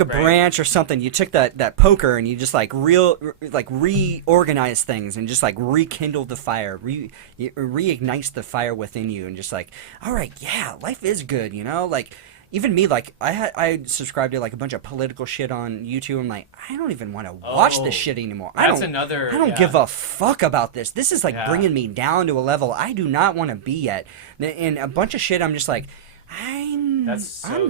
a branch or something, you took that poker and you just like reorganized things and just like rekindled the fire, reignites the fire within you, and just like, all right, yeah, life is good, you know? Like, even me, like, I subscribed to like a bunch of political shit on YouTube. I'm like, I don't even want to watch this shit anymore. I don't give a fuck about this. This is like bringing me down to a level I do not want to be at. And a bunch of shit, I'm just like, I'm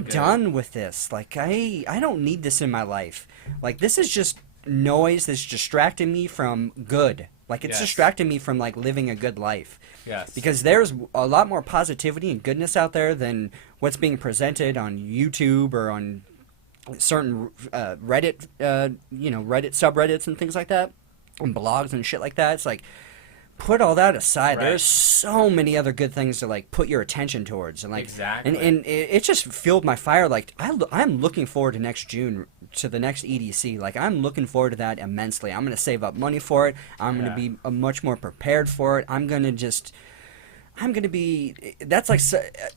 done with this. Like, I don't need this in my life. Like, this is just noise that's distracting me from good. Like, it's distracting me from like living a good life. Yes. Because there's a lot more positivity and goodness out there than what's being presented on YouTube or on certain Reddit, Reddit subreddits and things like that, and blogs and shit like that. It's like, put all that aside. Right. There's so many other good things to like put your attention towards, and like exactly. And it just fueled my fire. Like, I'm looking forward to next June, to the next EDC. Like, I'm looking forward to that immensely. I'm gonna save up money for it. I'm gonna be much more prepared for it. That's like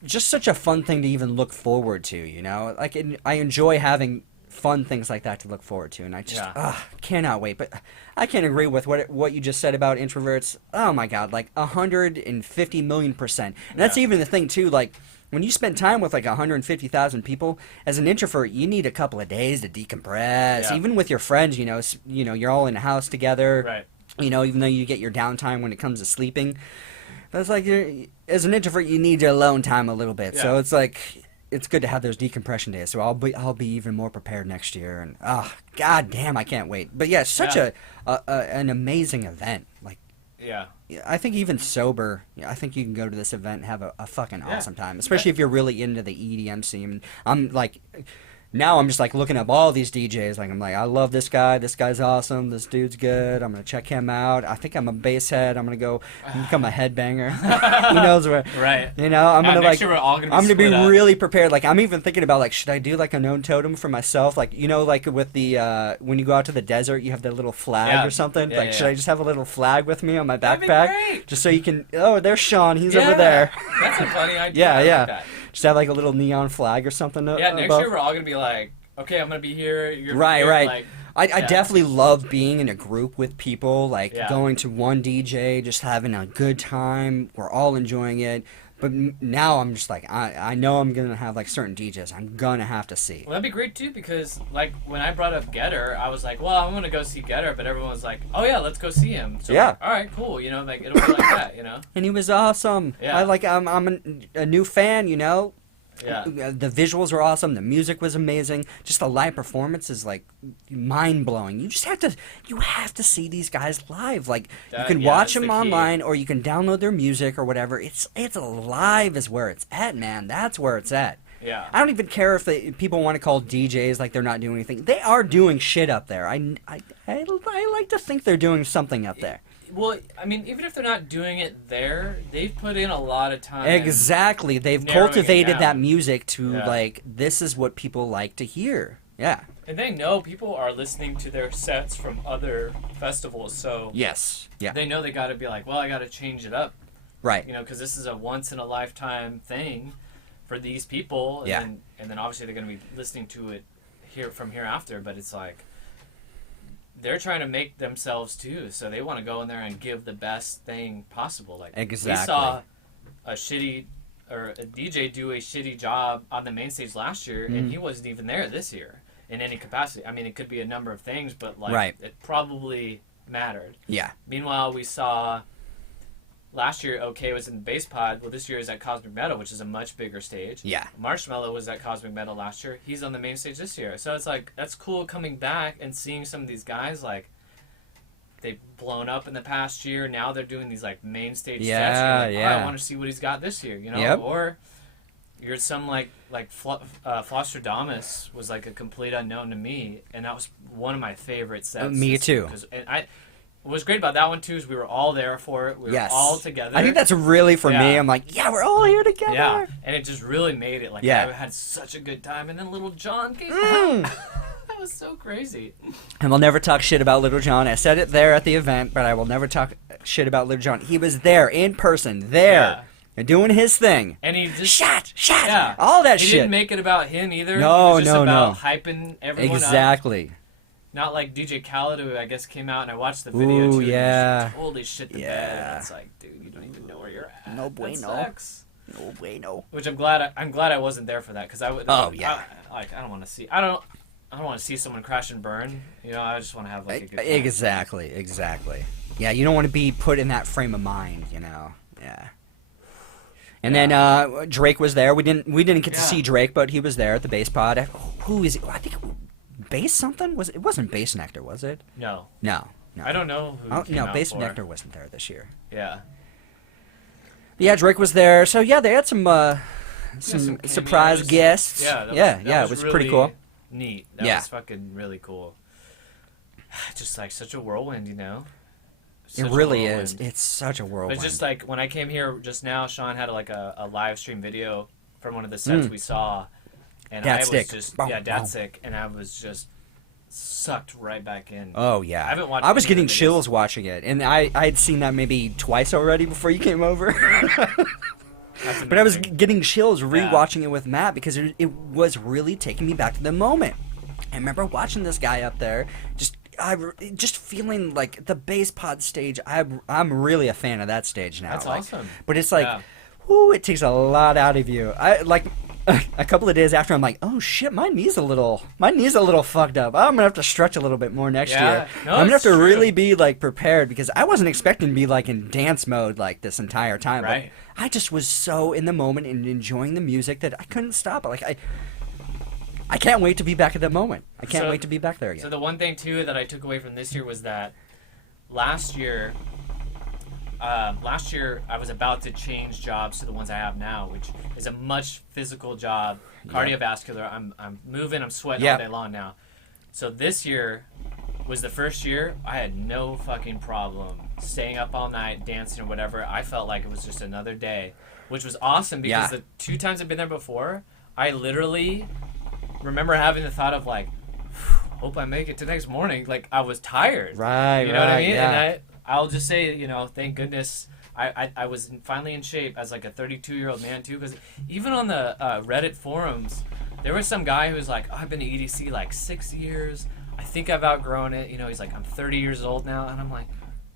just such a fun thing to even look forward to. You know, like, I enjoy having fun things like that to look forward to, and I just cannot wait. But I can't agree with what you just said about introverts. Oh my god, like 150 million%. And that's even the thing too, like, when you spend time with like 150,000 people, as an introvert, you need a couple of days to decompress. Even with your friends, you know, you're all in a house together, right? You know, even though you get your downtime when it comes to sleeping, but it's like, as an introvert, you need your alone time a little bit. So it's like, it's good to have those decompression days. So I'll be even more prepared next year. And god damn, I can't wait. But yeah, such an amazing event. Like, I think even sober, I think you can go to this event and have a fucking awesome time. Especially if you're really into the EDM scene. I'm like, now I'm just like looking up all these DJs. Like, I'm like, I love this guy. This guy's awesome. This dude's good. I'm gonna check him out. I think I'm a bass head. I'm gonna go become a headbanger. Who knows where? Right. You know, I'm gonna next year we're all gonna be I'm gonna be split up. really prepared. Like, I'm even thinking about like, should I do like a known totem for myself? Like, you know, like with the when you go out to the desert, you have that little flag or something. Like, should I just have a little flag with me on my backpack, That'd be great. just so you can? Oh, there's Sean. He's over there. That's a funny idea. Yeah, I yeah. like that. Just have like a little neon flag or something. Yeah, next above. year we're all gonna be like, okay, I'm gonna be here. You're Right, here. right. Like, I definitely love being in a group with people, like going to one DJ, just having a good time. We're all enjoying it. But now I'm just like, I know I'm going to have like certain DJs I'm going to have to see. Well, that'd be great too, because like when I brought up Getter, I was like, well, I'm going to go see Getter, but everyone was like, oh yeah, let's go see him. So like, all right, cool. You know, like it'll be like that, you know? And he was awesome. Yeah. I'm a new fan, you know? Yeah. The visuals were awesome. The music was amazing. Just the live performance is like mind blowing. You have to see these guys live. Like you can watch them online, or you can download their music or whatever. It's live is where it's at, man. That's where it's at. Yeah. I don't even care if people want to call DJs like they're not doing anything. They are doing shit up there. I like to think they're doing something up there. Well, I mean, even if they're not doing it there, they've put in a lot of time. Exactly. They've cultivated that music to, like, this is what people like to hear. Yeah. And they know people are listening to their sets from other festivals, so... Yes. Yeah. They know they got to be like, well, I got to change it up. Right. You know, because this is a once-in-a-lifetime thing for these people. And then obviously they're going to be listening to it from hereafter, but it's like... They're trying to make themselves too, so they want to go in there and give the best thing possible. Like exactly. We saw a DJ do a shitty job on the main stage last year, and he wasn't even there this year in any capacity. I mean, it could be a number of things, but like it probably mattered. Yeah. Meanwhile, we saw last year OK was in the bass pod. Well, this year is at Cosmic Meadow, which is a much bigger stage. Yeah. Marshmello was at Cosmic Meadow last year. He's on the main stage this year. So it's like, that's cool coming back and seeing some of these guys, like, they've blown up in the past year. Now they're doing these, like, main stage sets. Like, oh, I want to see what he's got this year, you know? Yep. Or you're some, like Flostradamus was, like, a complete unknown to me, and that was one of my favorite sets. Me too. What was great about that one, too, is we were all there for it. We were all together. I think that's really, for me, I'm like, we're all here together. Yeah, and it just really made it. Like, I had such a good time. And then Little John came out. That was so crazy. And we'll never talk shit about Little John. I said it there at the event, but I will never talk shit about Little John. He was there, in person, there, and doing his thing. And he just... Shot, all that shit. He didn't make it about him, either. No, it was just about hyping everyone up. Exactly. Not like DJ Khaled, who I guess came out, and I watched the video, too. Yeah. And totally shit the bed. And it's like, dude, you don't even know where you're at. No bueno. That sucks. No bueno. Which I'm glad I wasn't there for that, because I would... I don't want to see... I don't want to see someone crash and burn. You know, I just want to have, like, a good time. Exactly. Yeah, you don't want to be put in that frame of mind, you know. Yeah. And then Drake was there. We didn't get to see Drake, but he was there at the bass pod. Who is it? I think... Bass something? It wasn't Bass Nectar, was it? No. I don't know who came out Bass for. Nectar wasn't there this year. Yeah. Yeah, Drake was there. So yeah, they had some surprise guests. Yeah, it was really pretty cool. Neat. That was fucking really cool. Just like such a whirlwind, you know? It really is. It's such a whirlwind. But just like when I came here just now, Sean had like a live stream video from one of the sets we saw. And Dadsick, and I was just sucked right back in. Oh yeah, I was getting chills watching it, and I'd seen that maybe twice already before you came over. But I was getting chills rewatching it with Matt because it was really taking me back to the moment. I remember watching this guy up there, just feeling like the bass pod stage. I'm really a fan of that stage now. That's awesome. But it's like, it takes a lot out of you. A couple of days after, I'm like, oh shit, my knee's a little fucked up. I'm gonna have to stretch a little bit more next year. No, I'm gonna have to really be like prepared, because I wasn't expecting to be like in dance mode like this entire time. Right. But I just was so in the moment and enjoying the music that I couldn't stop. Like I can't wait to be back at that moment. I can't wait to be back there again. So the one thing too that I took away from this year was that last year I was about to change jobs to the ones I have now, which is a much physical job, cardiovascular. I'm moving, I'm sweating all day long now. So this year was the first year I had no fucking problem staying up all night, dancing or whatever. I felt like it was just another day, which was awesome because the 2 times I've been there before, I literally remember having the thought of like, hope I make it to next morning. Like, I was tired. Right, you know what I mean? Yeah. And I'll just say, you know, thank goodness I was finally in shape as like a 32-year-old man too, because even on the Reddit forums, there was some guy who was like, I've been to EDC like 6 years. I think I've outgrown it. You know, he's like, I'm 30 years old now. And I'm like,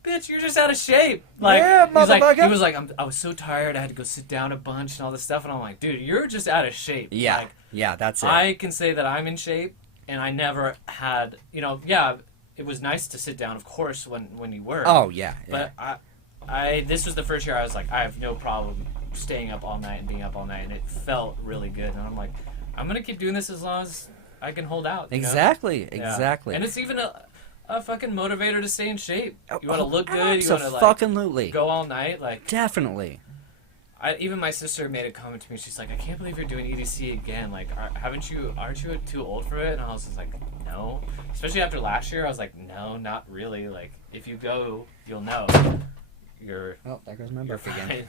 bitch, you're just out of shape. Like, yeah, motherfucker. He was like, I was so tired. I had to go sit down a bunch and all this stuff. And I'm like, dude, you're just out of shape. Yeah, like, that's it. I can say that I'm in shape, and I never had, you know, it was nice to sit down, of course, when you were. Oh, yeah. But this was the first year I was like, I have no problem staying up all night and being up all night, and it felt really good. And I'm like, I'm gonna keep doing this as long as I can hold out. You know? Exactly. Yeah. And it's even a fucking motivator to stay in shape. You want to look good. You want to Absolutely. go all night. Like Definitely. even my sister made a comment to me. She's like, I can't believe you're doing EDC again. Like, aren't you too old for it? And I was just like, no. Especially after last year, I was like, no, not really. Like, if you go, you'll know. There goes my burp again.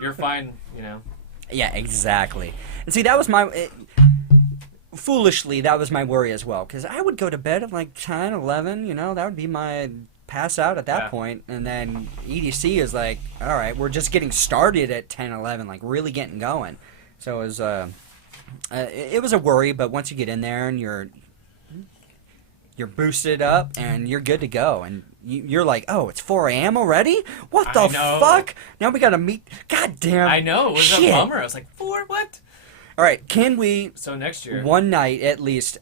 You're fine, you know. Yeah, exactly. And see, that was foolishly, that was my worry as well. Because I would go to bed at like 10, 11, you know, that would be my pass out at that point. And then EDC is like, all right, we're just getting started at 10, 11, like really getting going. So it was a worry, but once you get in there and you're boosted up and you're good to go. And you're like, oh, it's 4 a.m. already? What the fuck? Now we gotta meet. God damn. I know. It was shit. a bummer. I was like, 4? What? All right, can we? So next year, one night at least.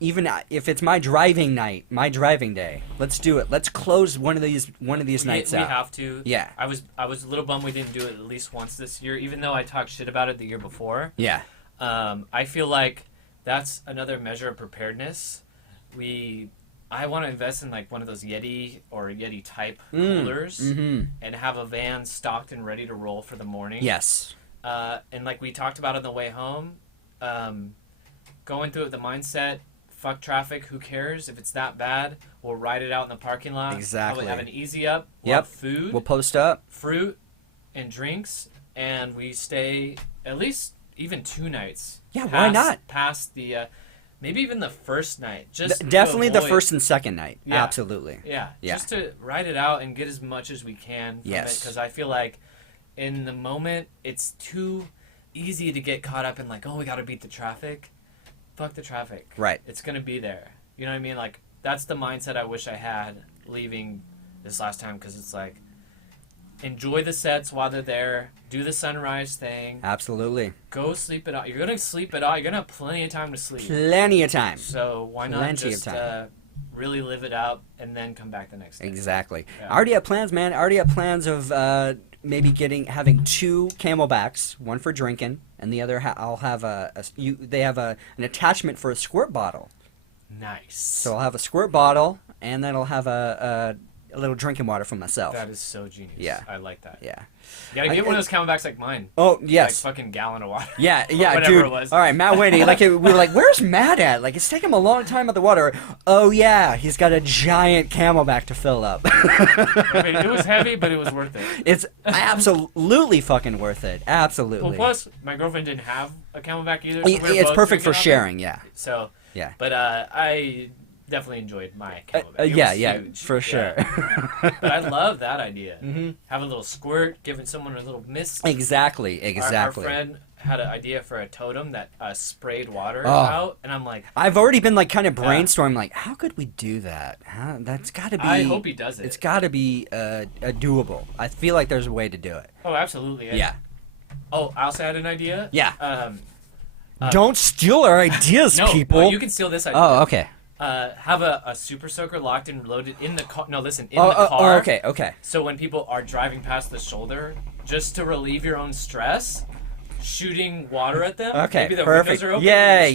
Even if it's my driving night, my driving day, let's do it. Let's close one of these nights out. We have to. Yeah. I was a little bummed we didn't do it at least once this year, even though I talked shit about it the year before. Yeah. I feel like that's another measure of preparedness. I want to invest in like one of those Yeti or Yeti type coolers and have a van stocked and ready to roll for the morning. Yes. And like we talked about on the way home, going through it with the mindset, fuck traffic, who cares? If it's that bad, we'll ride it out in the parking lot. Exactly. We'll have an easy up. We'll have food. We'll post up. Fruit and drinks. And we stay at least even 2 nights. Yeah, why not? Past the... maybe even the first night. Just definitely the first and second night. Yeah. Absolutely. Yeah. Just to ride it out and get as much as we can from it. Because I feel like in the moment, it's too easy to get caught up in like, oh, we got to beat the traffic. Fuck the traffic. Right. It's going to be there. You know what I mean? Like, that's the mindset I wish I had leaving this last time. Because it's like, enjoy the sets while they're there. Do the sunrise thing. Absolutely. Go sleep it out. You're going to sleep it out. You're going to have plenty of time to sleep. Plenty of time. So why not just really live it out and then come back the next day? Exactly. Yeah. I already have plans, man. I already have plans of maybe having 2 Camelbacks, one for drinking, and the other I'll have they have an attachment for a squirt bottle. Nice. So I'll have a squirt bottle, and then I'll have a little drinking water for myself. That is so genius. Yeah. I like that. Yeah. You gotta get one of those Camelbacks like mine. Oh, yes. Like fucking gallon of water. Yeah, Whatever dude. it was. All right, Matt Whitney. We were like, where's Matt at? Like, it's taking him a long time at the water. Oh, yeah, he's got a giant Camelback to fill up. I mean, it was heavy, but it was worth it. It's absolutely fucking worth it. Absolutely. Well, plus, my girlfriend didn't have a Camelback either. So It's perfect for sharing, yeah. So, yeah. But I definitely enjoyed my Camelback. Yeah, huge. for sure. But I love that idea. Mm-hmm. Have a little squirt, giving someone a little mist. Exactly. Our friend had an idea for a totem that sprayed water out, and I'm like... I've already been like kind of brainstorming, like, how could we do that? That's got to be... I hope he does it. It's got to be doable. I feel like there's a way to do it. Oh, absolutely. Yeah. Oh, I also had an idea. Yeah. Don't steal our ideas, people. No, you can steal this idea. Oh, okay. Have a super soaker locked and loaded in the car. No, listen, in the car. Oh, okay. So when people are driving past the shoulder, just to relieve your own stress, shooting water at them. Okay, Maybe the perfect. windows are open.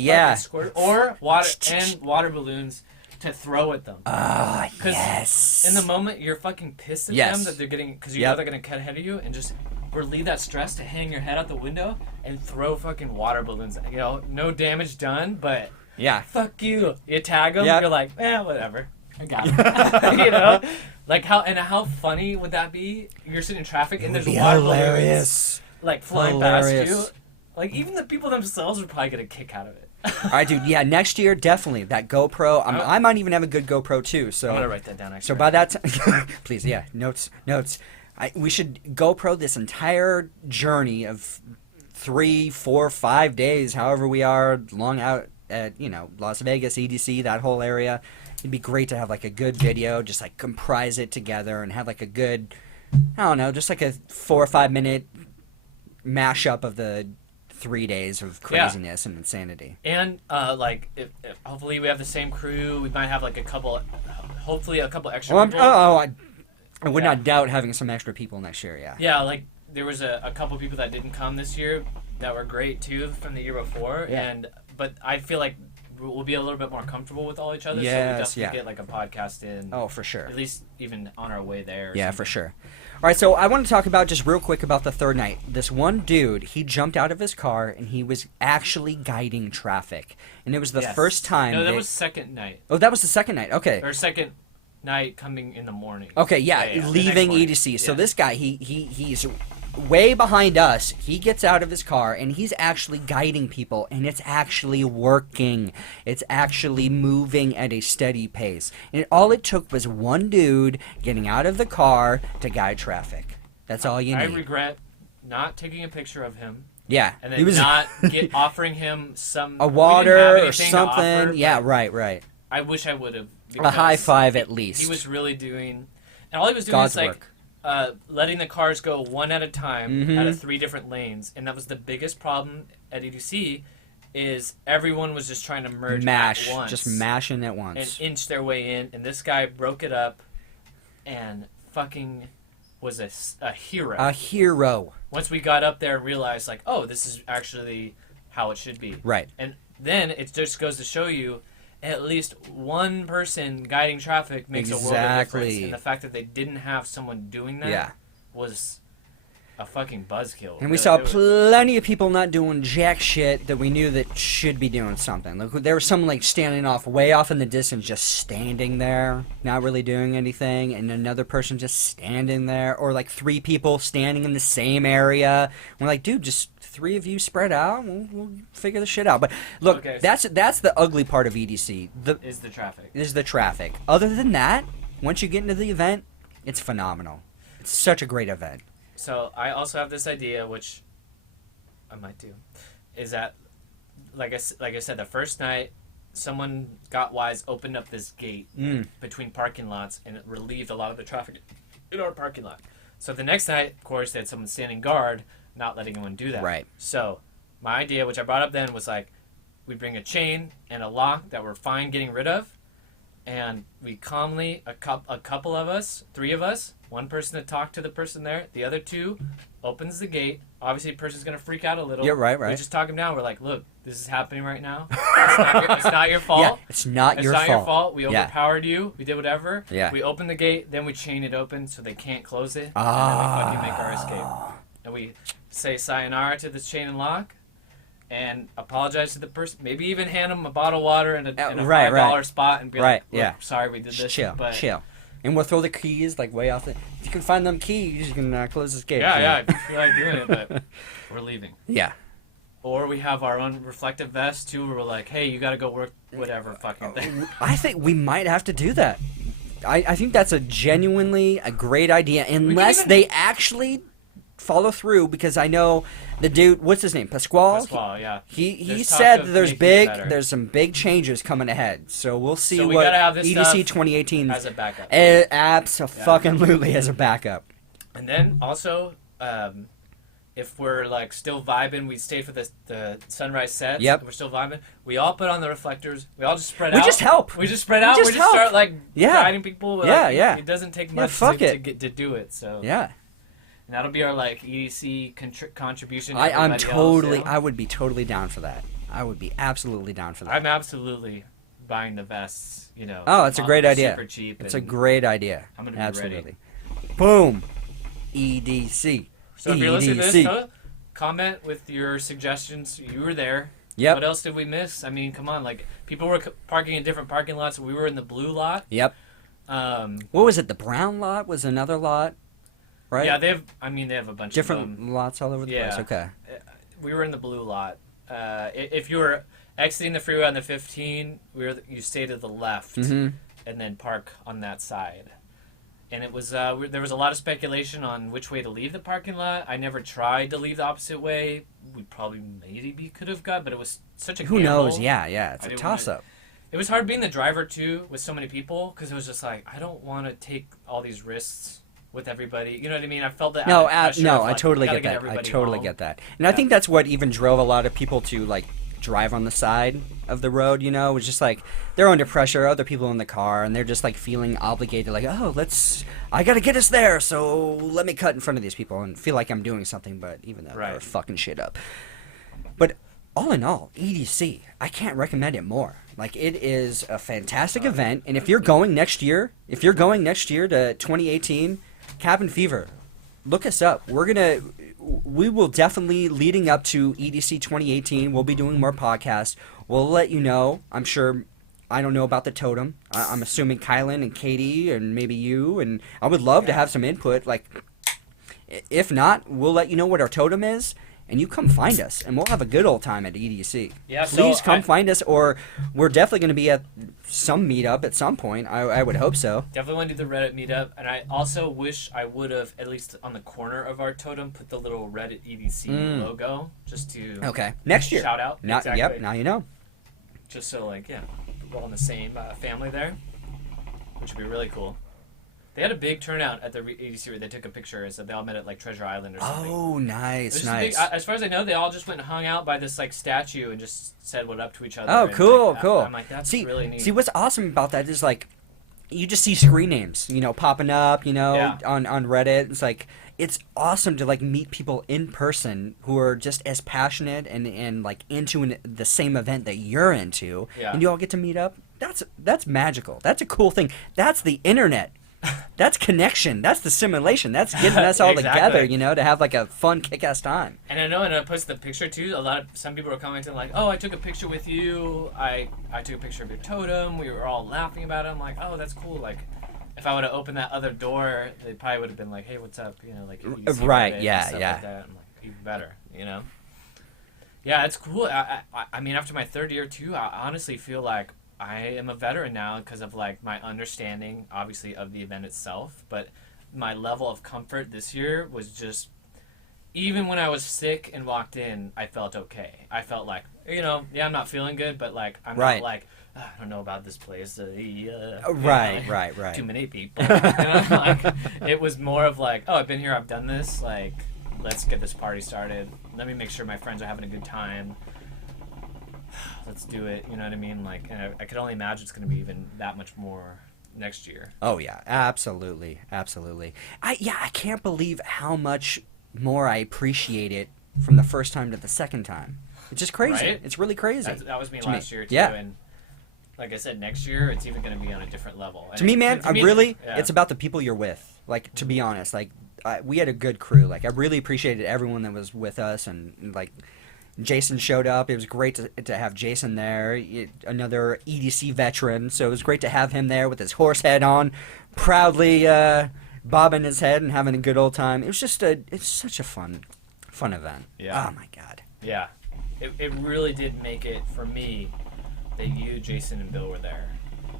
Yeah. Squirt, or water balloons to throw at them. Yes. In the moment, you're fucking pissed at them that they're getting, because you know they're gonna cut ahead of you, and just relieve that stress to hang your head out the window and throw fucking water balloons. You know, no damage done, but. Yeah. Fuck you. You tag them, you're like, whatever. I got it. You know? Like, how funny would that be? You're sitting in traffic and there's water balloons, like, flying past you. Like, even the people themselves would probably get a kick out of it. All right, dude. Yeah, next year, definitely. That GoPro. I might even have a good GoPro, too. So I'm going to write that down, actually. So by that time... Please, yeah. Notes. We should GoPro this entire journey of 3, 4, 5 days, however we are long out... at, Las Vegas, EDC, that whole area. It'd be great to have like a good video, just like comprise it together and have like a good, I don't know, just like a 4 or 5 minute mashup of the 3 days of craziness and insanity. And if hopefully we have the same crew. We might have like hopefully a couple extra people. I would not doubt having some extra people next year, yeah. Yeah, like there was a couple people that didn't come this year that were great too from the year before, but I feel like we'll be a little bit more comfortable with all each other, so we definitely get like a podcast in. Oh, for sure. At least even on our way there. Yeah, for sure. All right, so I want to talk about just real quick about the third night. This one dude, he jumped out of his car and he was actually guiding traffic, and it was the first time. No, that was second night. Oh, that was the second night. Okay. Or second night coming in the morning. Okay, leaving EDC. So this guy, he's way behind us. He gets out of his car and he's actually guiding people, and it's actually working. It's actually moving at a steady pace. And all it took was one dude getting out of the car to guide traffic. That's all you need. I regret not taking a picture of him. Yeah. And then not offering him a water or something. Offer, yeah, right. I wish I would have. A high five at least. He was really doing, and all he was doing God's is like work. letting the cars go one at a time out of 3 different lanes, and that was the biggest problem at EDC. Is everyone was just trying to merge at once, just mashing at once, and inch their way in, and this guy broke it up, and fucking was a hero. A hero. Once we got up there and realized, like, oh, this is actually how it should be. Right. And then it just goes to show you, at least one person guiding traffic makes a world of difference. And the fact that they didn't have someone doing that was a fucking buzzkill. And we saw plenty of people not doing jack shit that we knew that should be doing something. Like, there was someone like standing way off in the distance, just standing there, not really doing anything, and another person just standing there, or like 3 people standing in the same area. We're like, dude, just 3 of you spread out, we'll figure the shit out. But look, that's the ugly part of EDC. Is the traffic. Is the traffic. Other than that, once you get into the event, it's phenomenal. It's such a great event. So I also have this idea, which I might do, is that, like I said, the first night, someone got wise, opened up this gate between parking lots, and it relieved a lot of the traffic in our parking lot. So the next night, of course, they had someone standing guard, not letting anyone do that. Right. So my idea, which I brought up then, was like, we bring a chain and a lock that we're fine getting rid of, and we calmly, a couple of us, 3 of us, one person to talk to the person there, the other 2 opens the gate. Obviously, the person's going to freak out a little. Yeah, right. We just talk him down. We're like, look, this is happening right now. It's not your fault. Yeah, it's not your fault. We overpowered you. We did whatever. Yeah. We open the gate, then we chain it open so they can't close it. And then we fucking make our escape. And we say sayonara to this chain and lock, and apologize to the person. Maybe even hand them a bottle of water in a $5 spot and be like, look, sorry we did this. Chill. And we'll throw the keys like way off the... If you can find them keys, you can close this gate. Yeah, I feel like doing it, but we're leaving. Yeah. Or we have our own reflective vest, too, where we're like, hey, you got to go work whatever fucking thing. I think we might have to do that. I think that's genuinely a great idea, unless they actually follow through, because I know the dude, what's his name, Pasquale? Pasquale, yeah. He said that there's some big changes coming ahead, so we'll see what EDC 2018 as a backup. Absolutely as a backup. And then also, if we're like still vibing, we stay for the sunrise sets. Yep. We're still vibing. We all put on the reflectors. We all just spread out. We just help. We just spread out. We just start like guiding people. Like, it doesn't take much to do it. So yeah. And that'll be our like EDC contribution. I would be totally down for that. I would be absolutely down for that. I'm absolutely buying the vests. You know. Oh, it's a great idea. Super cheap. It's a great idea. I'm gonna be ready. Boom. EDC. So if you're listening to this, comment with your suggestions. You were there. Yep. What else did we miss? I mean, come on. Like, people were parking in different parking lots. We were in the blue lot. Yep. What was it? The brown lot was another lot, right? Yeah, they have a bunch of different lots all over the place. Okay. We were in the blue lot. If you were exiting the freeway on the 15, you stay to the left and then park on that side. And it was there was a lot of speculation on which way to leave the parking lot. I never tried to leave the opposite way. We probably maybe could have got, but it was such a gamble. Who knows? Yeah, it's a toss-up. It was hard being the driver, too, with so many people, because it was just like, I don't want to take all these risks with everybody. You know what I mean? I felt that. I totally get that. I totally get that. And I think that's what even drove a lot of people to, like, drive on the side of the road, you know. It's just like they're under pressure, other people in the car, and they're just like feeling obligated, like, oh, I gotta get us there, so let me cut in front of these people and feel like I'm doing something, but even though they're fucking shit up. But all in all, EDC, I can't recommend it more. Like, it is a fantastic event, and if you're going next year to 2018, Cabin Fever, look us up. We will definitely, leading up to EDC 2018, we'll be doing more podcasts. We'll let you know. I'm sure, I don't know about the totem. I'm assuming Kylan and Katie and maybe you, and I would love to have some input. Like, if not, we'll let you know what our totem is, and you come find us, and we'll have a good old time at EDC. Yeah, Please come find us, or we're definitely going to be at some meetup at some point. I would hope so. Definitely want to do the Reddit meetup, and I also wish I would have, at least on the corner of our totem, put the little Reddit EDC logo, just to next year. Shout out. Exactly. Yep, now you know. Just so, like, we're all in the same family there, which would be really cool. They had a big turnout at the EDC where they took a picture and said they all met at like Treasure Island or something. Oh, nice. As far as I know, they all just went and hung out by this like statue and just said what up to each other. Oh, and, cool. I'm like, that's really neat. See, what's awesome about that is like, you just see screen names, popping up, on Reddit. It's like, it's awesome to like meet people in person who are just as passionate and like into the same event that you're into, and you all get to meet up. That's magical. That's a cool thing. That's the internet. That's connection. That's the simulation. That's getting us all together, to have like a fun kick-ass time. And I know, and I posted the picture too. Some people were commenting like, "Oh, I took a picture with you. I took a picture of your totem. We were all laughing about it." I'm like, "Oh, that's cool." Like, if I would have opened that other door, they probably would have been like, "Hey, what's up?" Right? Yeah. Like that. I'm like, even better, Yeah, it's cool. I mean, after my third year too, I honestly feel like I am a veteran now because of like my understanding, obviously, of the event itself. But my level of comfort this year was just, even when I was sick and walked in, I felt okay. I felt like, I'm not feeling good, but like I'm not like, I don't know about this place. Right. Too many people. Like, it was more of like, oh, I've been here, I've done this. Like, let's get this party started. Let me make sure my friends are having a good time. Let's do it, you know what I mean? Like, and I could only imagine it's going to be even that much more next year. Oh yeah, absolutely. I can't believe how much more I appreciate it from the first time to the second time. It's just crazy. Right? It's really crazy. That was me last year too. Yeah. And like I said, next year it's even going to be on a different level. And to me, man, it's about the people you're with. Like, to be honest, like we had a good crew. Like, I really appreciated everyone that was with us, and like, Jason showed up. It was great to have Jason there, another EDC veteran. So it was great to have him there with his horse head on, proudly bobbing his head and having a good old time. It was just it's such a fun event. Yeah. Oh my God. Yeah. It really did make it for me that you, Jason, and Bill were there.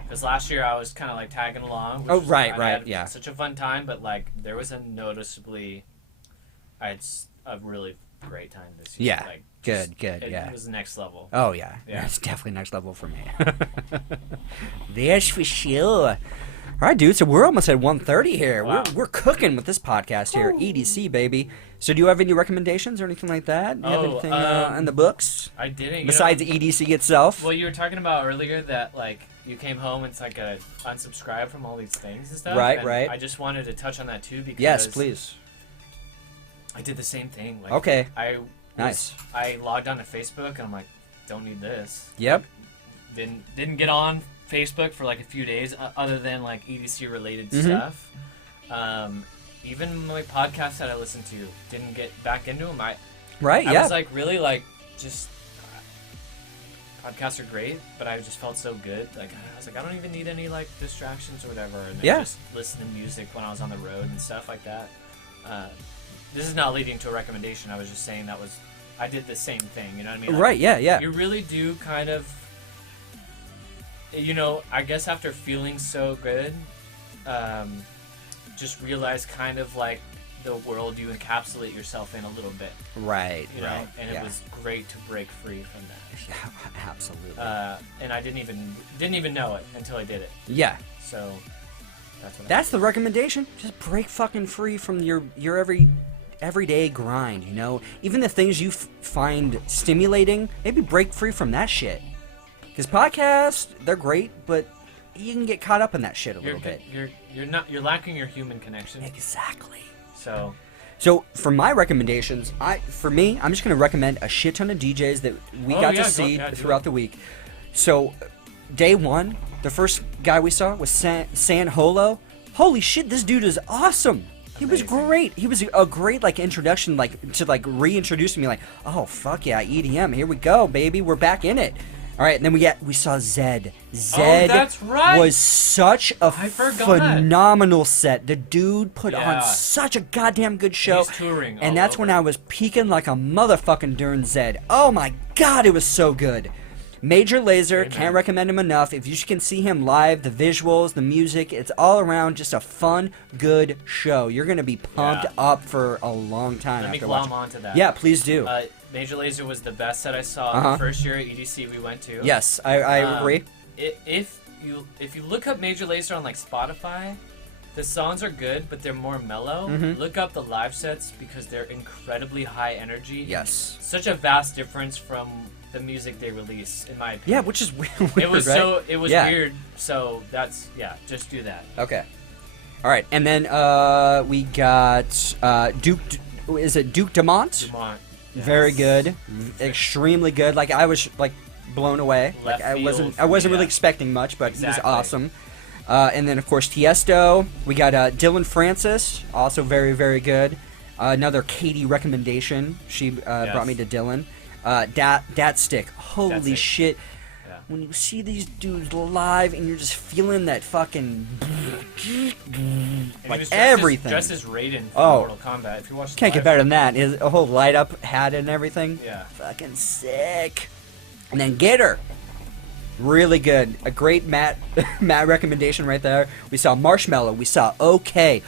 Because last year I was kind of like tagging along. I had such a fun time, but like there was I had a really great time this year. Yeah. Like, Good. It was the next level. Oh, yeah. It's definitely next level for me. That's for sure. All right, dude. So we're almost at 1:30 here. Wow. We're cooking with this podcast here. EDC, baby. So do you have any recommendations or anything like that? Do you have anything in the books? I didn't. Besides EDC itself? Well, you were talking about earlier that, like, you came home and it's like a unsubscribe from all these things and stuff. Right. I just wanted to touch on that, too, because... Yes, please. I did the same thing. Like, okay. Nice. I logged on to Facebook and I'm like, don't need this. Yep. Didn't get on Facebook for like a few days other than like EDC related stuff. Even my podcasts that I listened to didn't get back into them. I was like really like just podcasts are great, but I just felt so good. Like I was like I don't even need any like distractions or whatever. And then just listen to music when I was on the road and stuff like that. This is not leading to a recommendation. I was just saying I did the same thing. You know what I mean? Like, right. Yeah. You really do kind of, I guess after feeling so good, just realize kind of like the world you encapsulate yourself in a little bit. Right. You know, and it was great to break free from that. Yeah, absolutely. And I didn't even know it until I did it. Yeah. So that's the recommendation. Just break fucking free from your every everyday grind, you know? Even the things you find stimulating, maybe break free from that shit. Because podcasts, they're great, but you can get caught up in that shit a little bit. You're lacking your human connection. Exactly. So for my recommendations, I'm just gonna recommend a shit ton of DJs that we got to see throughout the week. So, day one, the first guy we saw was San Holo. Holy shit, this dude is awesome. He was great. He was a great introduction, to reintroduce me, oh fuck yeah, EDM. Here we go, baby. We're back in it. All right, and then we saw Zed. Zed that's right. was such a phenomenal set. The dude put on such a goddamn good show. He's touring and that's when I was peaking like a motherfucking during Zed. Oh my god, it was so good. Major Lazer, can't recommend him enough. If you can see him live, the visuals, the music, it's all around just a fun, good show. You're going to be pumped up for a long time. Let me glom onto that. Yeah, please do. Major Lazer was the best set I saw the first year at EDC we went to. Yes, I agree. If you look up Major Lazer on Spotify, the songs are good, but they're more mellow. Look up the live sets because they're incredibly high energy. Yes. Such a vast difference from the music they release, in my opinion. Yeah, which is weird. It was right? weird. So that's just do that. Okay. All right, and then we got Duke. Is it Duke Dumont? Dumont. Yes. Very good, extremely good. I was blown away. I wasn't really expecting much, but he was awesome. And then of course Tiesto. We got Dylan Francis, also very very good. Another Katie recommendation. She brought me to Dylan. Dat Stick. Holy shit. Yeah. When you see these dudes live and you're just feeling that fucking everything. Just as Raiden from Mortal Kombat. If you watch can't get better than that. His whole light up hat and everything. Yeah. Fucking sick. And then Gator. Really good. A great Matt recommendation right there. We saw Marshmello. We saw OK.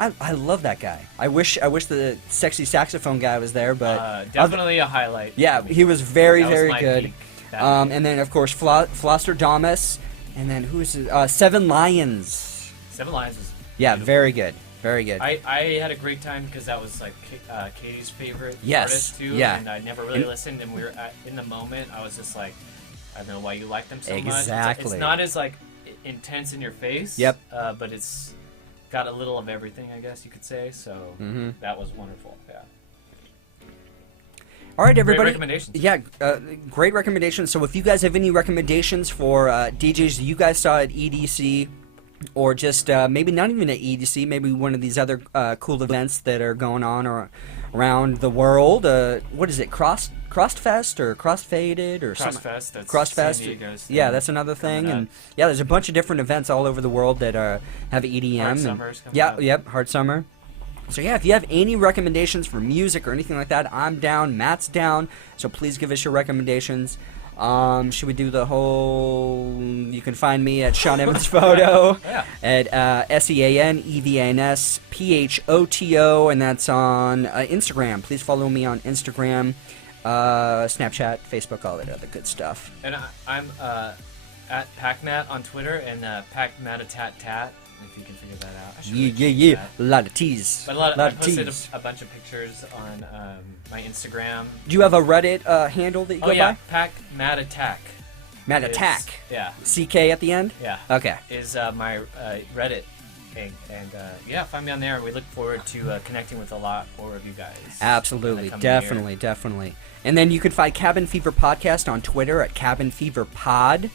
I love that guy. I wish the sexy saxophone guy was there, but definitely a highlight. Yeah, he was very good. Peak. And then of course Floster Damas, and then who's Seven Lions. Seven Lions was beautiful. Very good. Very good. I had a great time because that was Katie's favorite artist too. Yeah. And I never really listened, and we were in the moment. I was just I don't know why you like them so much. Exactly. It's not as intense in your face. Yep. But it's got a little of everything, I guess you could say. So that was wonderful. Yeah. All right, everybody. Great recommendations. Yeah, great recommendations. So if you guys have any recommendations for DJs you guys saw at EDC, or just maybe not even at EDC, maybe one of these other cool events that are going on or around the world. What is it? Crossfest or Crossfaded or something? Crossfest. That's Crossfest. San Diego's thing. Yeah, that's another thing. And yeah, there's a bunch of different events all over the world that have EDM. Hard Summer's coming yeah, up. Yep, Hard Summer. So yeah, if you have any recommendations for music or anything like that, I'm down. Matt's down. So please give us your recommendations. Should we do the whole? You can find me at Sean Evans Photo at SeanEvansphoto, and that's on Instagram. Please follow me on Instagram, Snapchat, Facebook, all that other good stuff. And I'm at PacMat on Twitter and PacMatatat. If you can figure that out. Yeah. A lot of teas. But I posted a bunch of pictures on my Instagram. Do you have a Reddit handle that you go by? PacMatattack. Matattack. Yeah. CK at the end? Yeah. Okay. Is my Reddit thing. And find me on there. We look forward to connecting with a lot more of you guys. Absolutely. Definitely. And then you can find Cabin Fever Podcast on Twitter at Cabin Fever Pod.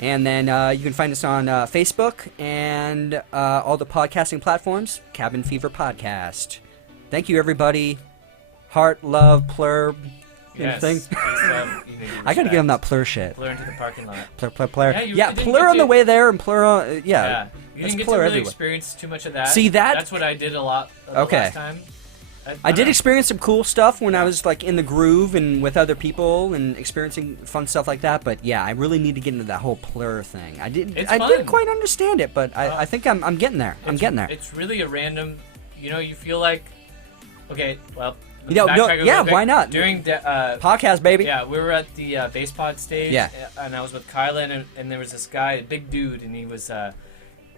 And then you can find us on Facebook and all the podcasting platforms, Cabin Fever Podcast. Thank you, everybody. Heart, love, plur, anything. Yes, love, I gotta give him that plur shit. Plur into the parking lot. Plur. Yeah, plur on the way there and plur on, yeah. You didn't get to really everywhere. Experience too much of that. See that? That's what I did a lot last time. I did experience some cool stuff when I was in the groove and with other people and experiencing fun stuff like that. But yeah, I really need to get into that whole plur thing. I didn't quite understand it, but I think I'm getting there. I'm getting there. It's really a random. You feel like, okay, well. Why not? During the podcast, baby. Yeah, we were at the Bass Pod stage. Yeah. And I was with Kylan, and there was this guy, a big dude, and he was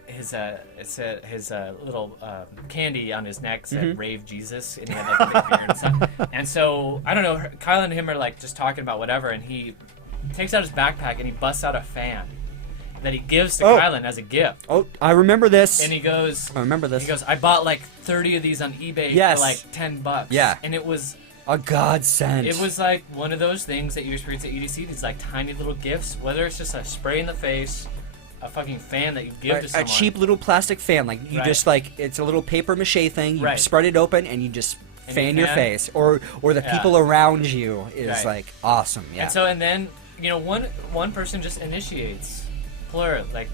his little candy on his neck said "Rave Jesus," and he had like a big beard and stuff. And so I don't know, Kyle and him are like just talking about whatever, and he takes out his backpack and he busts out a fan that he gives to Kylan as a gift. Oh, I remember this. And he goes, I remember this. He goes, I bought like 30 of these on eBay for like $10. Yeah. And it was a godsend. It was like one of those things that you experience at EDC, these like tiny little gifts, whether it's just a spray in the face, a fucking fan that you give to someone. A cheap little plastic fan, like you just like, it's a little paper mache thing, you spread it open and you just fan your face, or the people around you is like awesome. And then you know, one person just initiates plur, like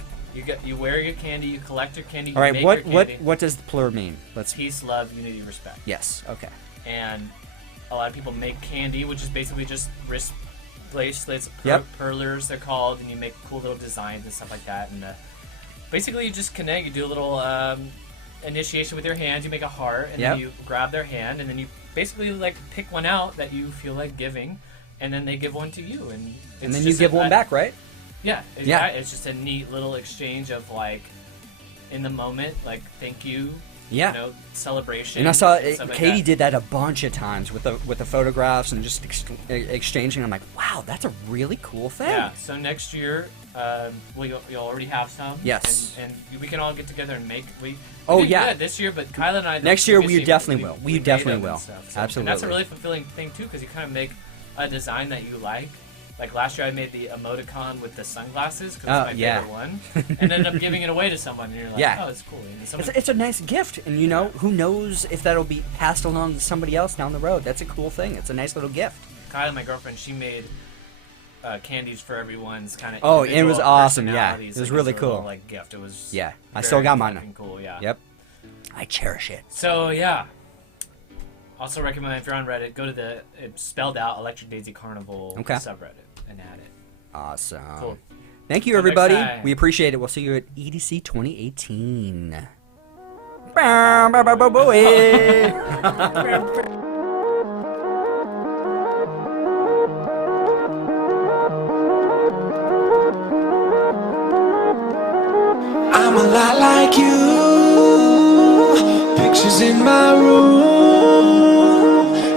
you wear your candy, you collect your candy, you all right, make your candy. what does the plur mean? Peace, love, unity, respect. Yes, okay. And a lot of people make candy, which is basically just wrist bracelets, perlers they're called, and you make cool little designs and stuff like that. And basically you just connect, you do a little initiation with your hands, you make a heart, and then you grab their hand, and then you basically like pick one out that you feel like giving, and then they give one to you, and then you give one back, right? Yeah, it's just a neat little exchange of like, in the moment, like thank you, you know, celebration. And I saw Katie did that a bunch of times with the photographs and just exchanging. I'm like, wow, that's a really cool thing. Yeah. So next year, you'll already have some. Yes. And we can all get together and make. We this year, but Kyla and I. Next year we definitely will. We definitely will. So, absolutely. And that's a really fulfilling thing too, because you kind of make a design that you like. Like last year, I made the emoticon with the sunglasses because it's my favorite one, and ended up giving it away to someone. And you're like, oh, it's cool. It's a nice gift, and you know, who knows if that'll be passed along to somebody else down the road. That's a cool thing. It's a nice little gift. Kyla, my girlfriend, she made candies for everyone's kind of. Oh, it was awesome. Yeah, it was really cool. Little, like gift. It was. Yeah, I still got mine. Cool. Yeah. Yep. I cherish it. So yeah. Also recommend, if you're on Reddit, go to the spelled out Electric Daisy Carnival subreddit and add it. Awesome. Cool. Thank you, everybody. We appreciate it. We'll see you at EDC 2018. I'm a lot like you. Pictures in my room.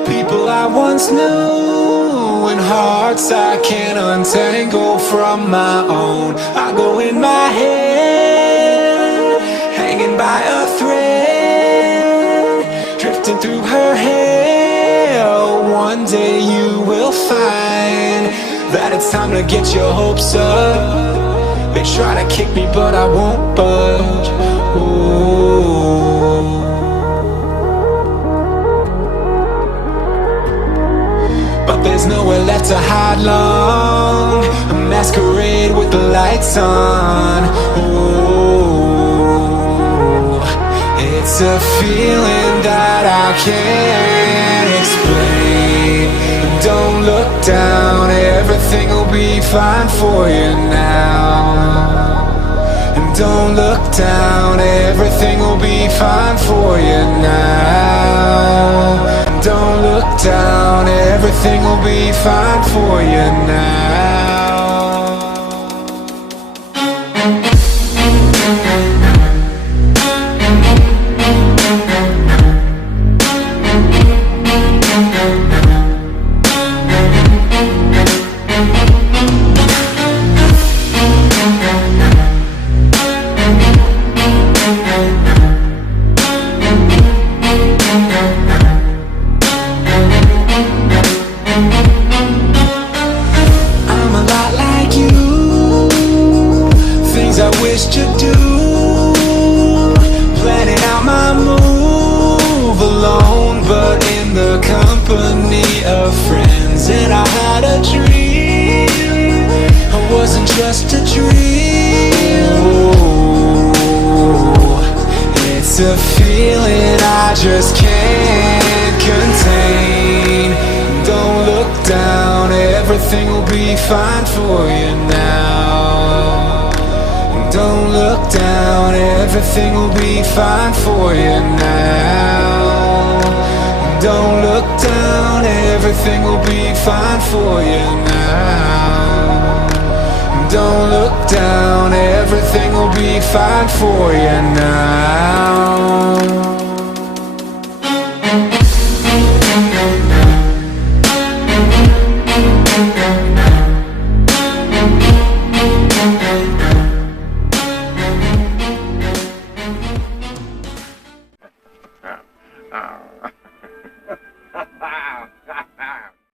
People I once knew, and hearts I can't untangle from my own. I go in my head, hanging by a thread, drifting through her hair. One day you will find that it's time to get your hopes up. They try to kick me, but I won't budge. Ooh. But there's nowhere left to hide long. A masquerade with the lights on. Ooh. It's a feeling that I can't explain. Don't look down, everything will be fine for you now. And don't look down, everything will be fine for you now. And don't look down, everything will be fine for you now. Just can't contain. Don't look down, everything will be fine for you now. Don't look down, everything will be fine for you now. Don't look down, everything will be fine for you now. Don't look look down, everything will be fine for you now.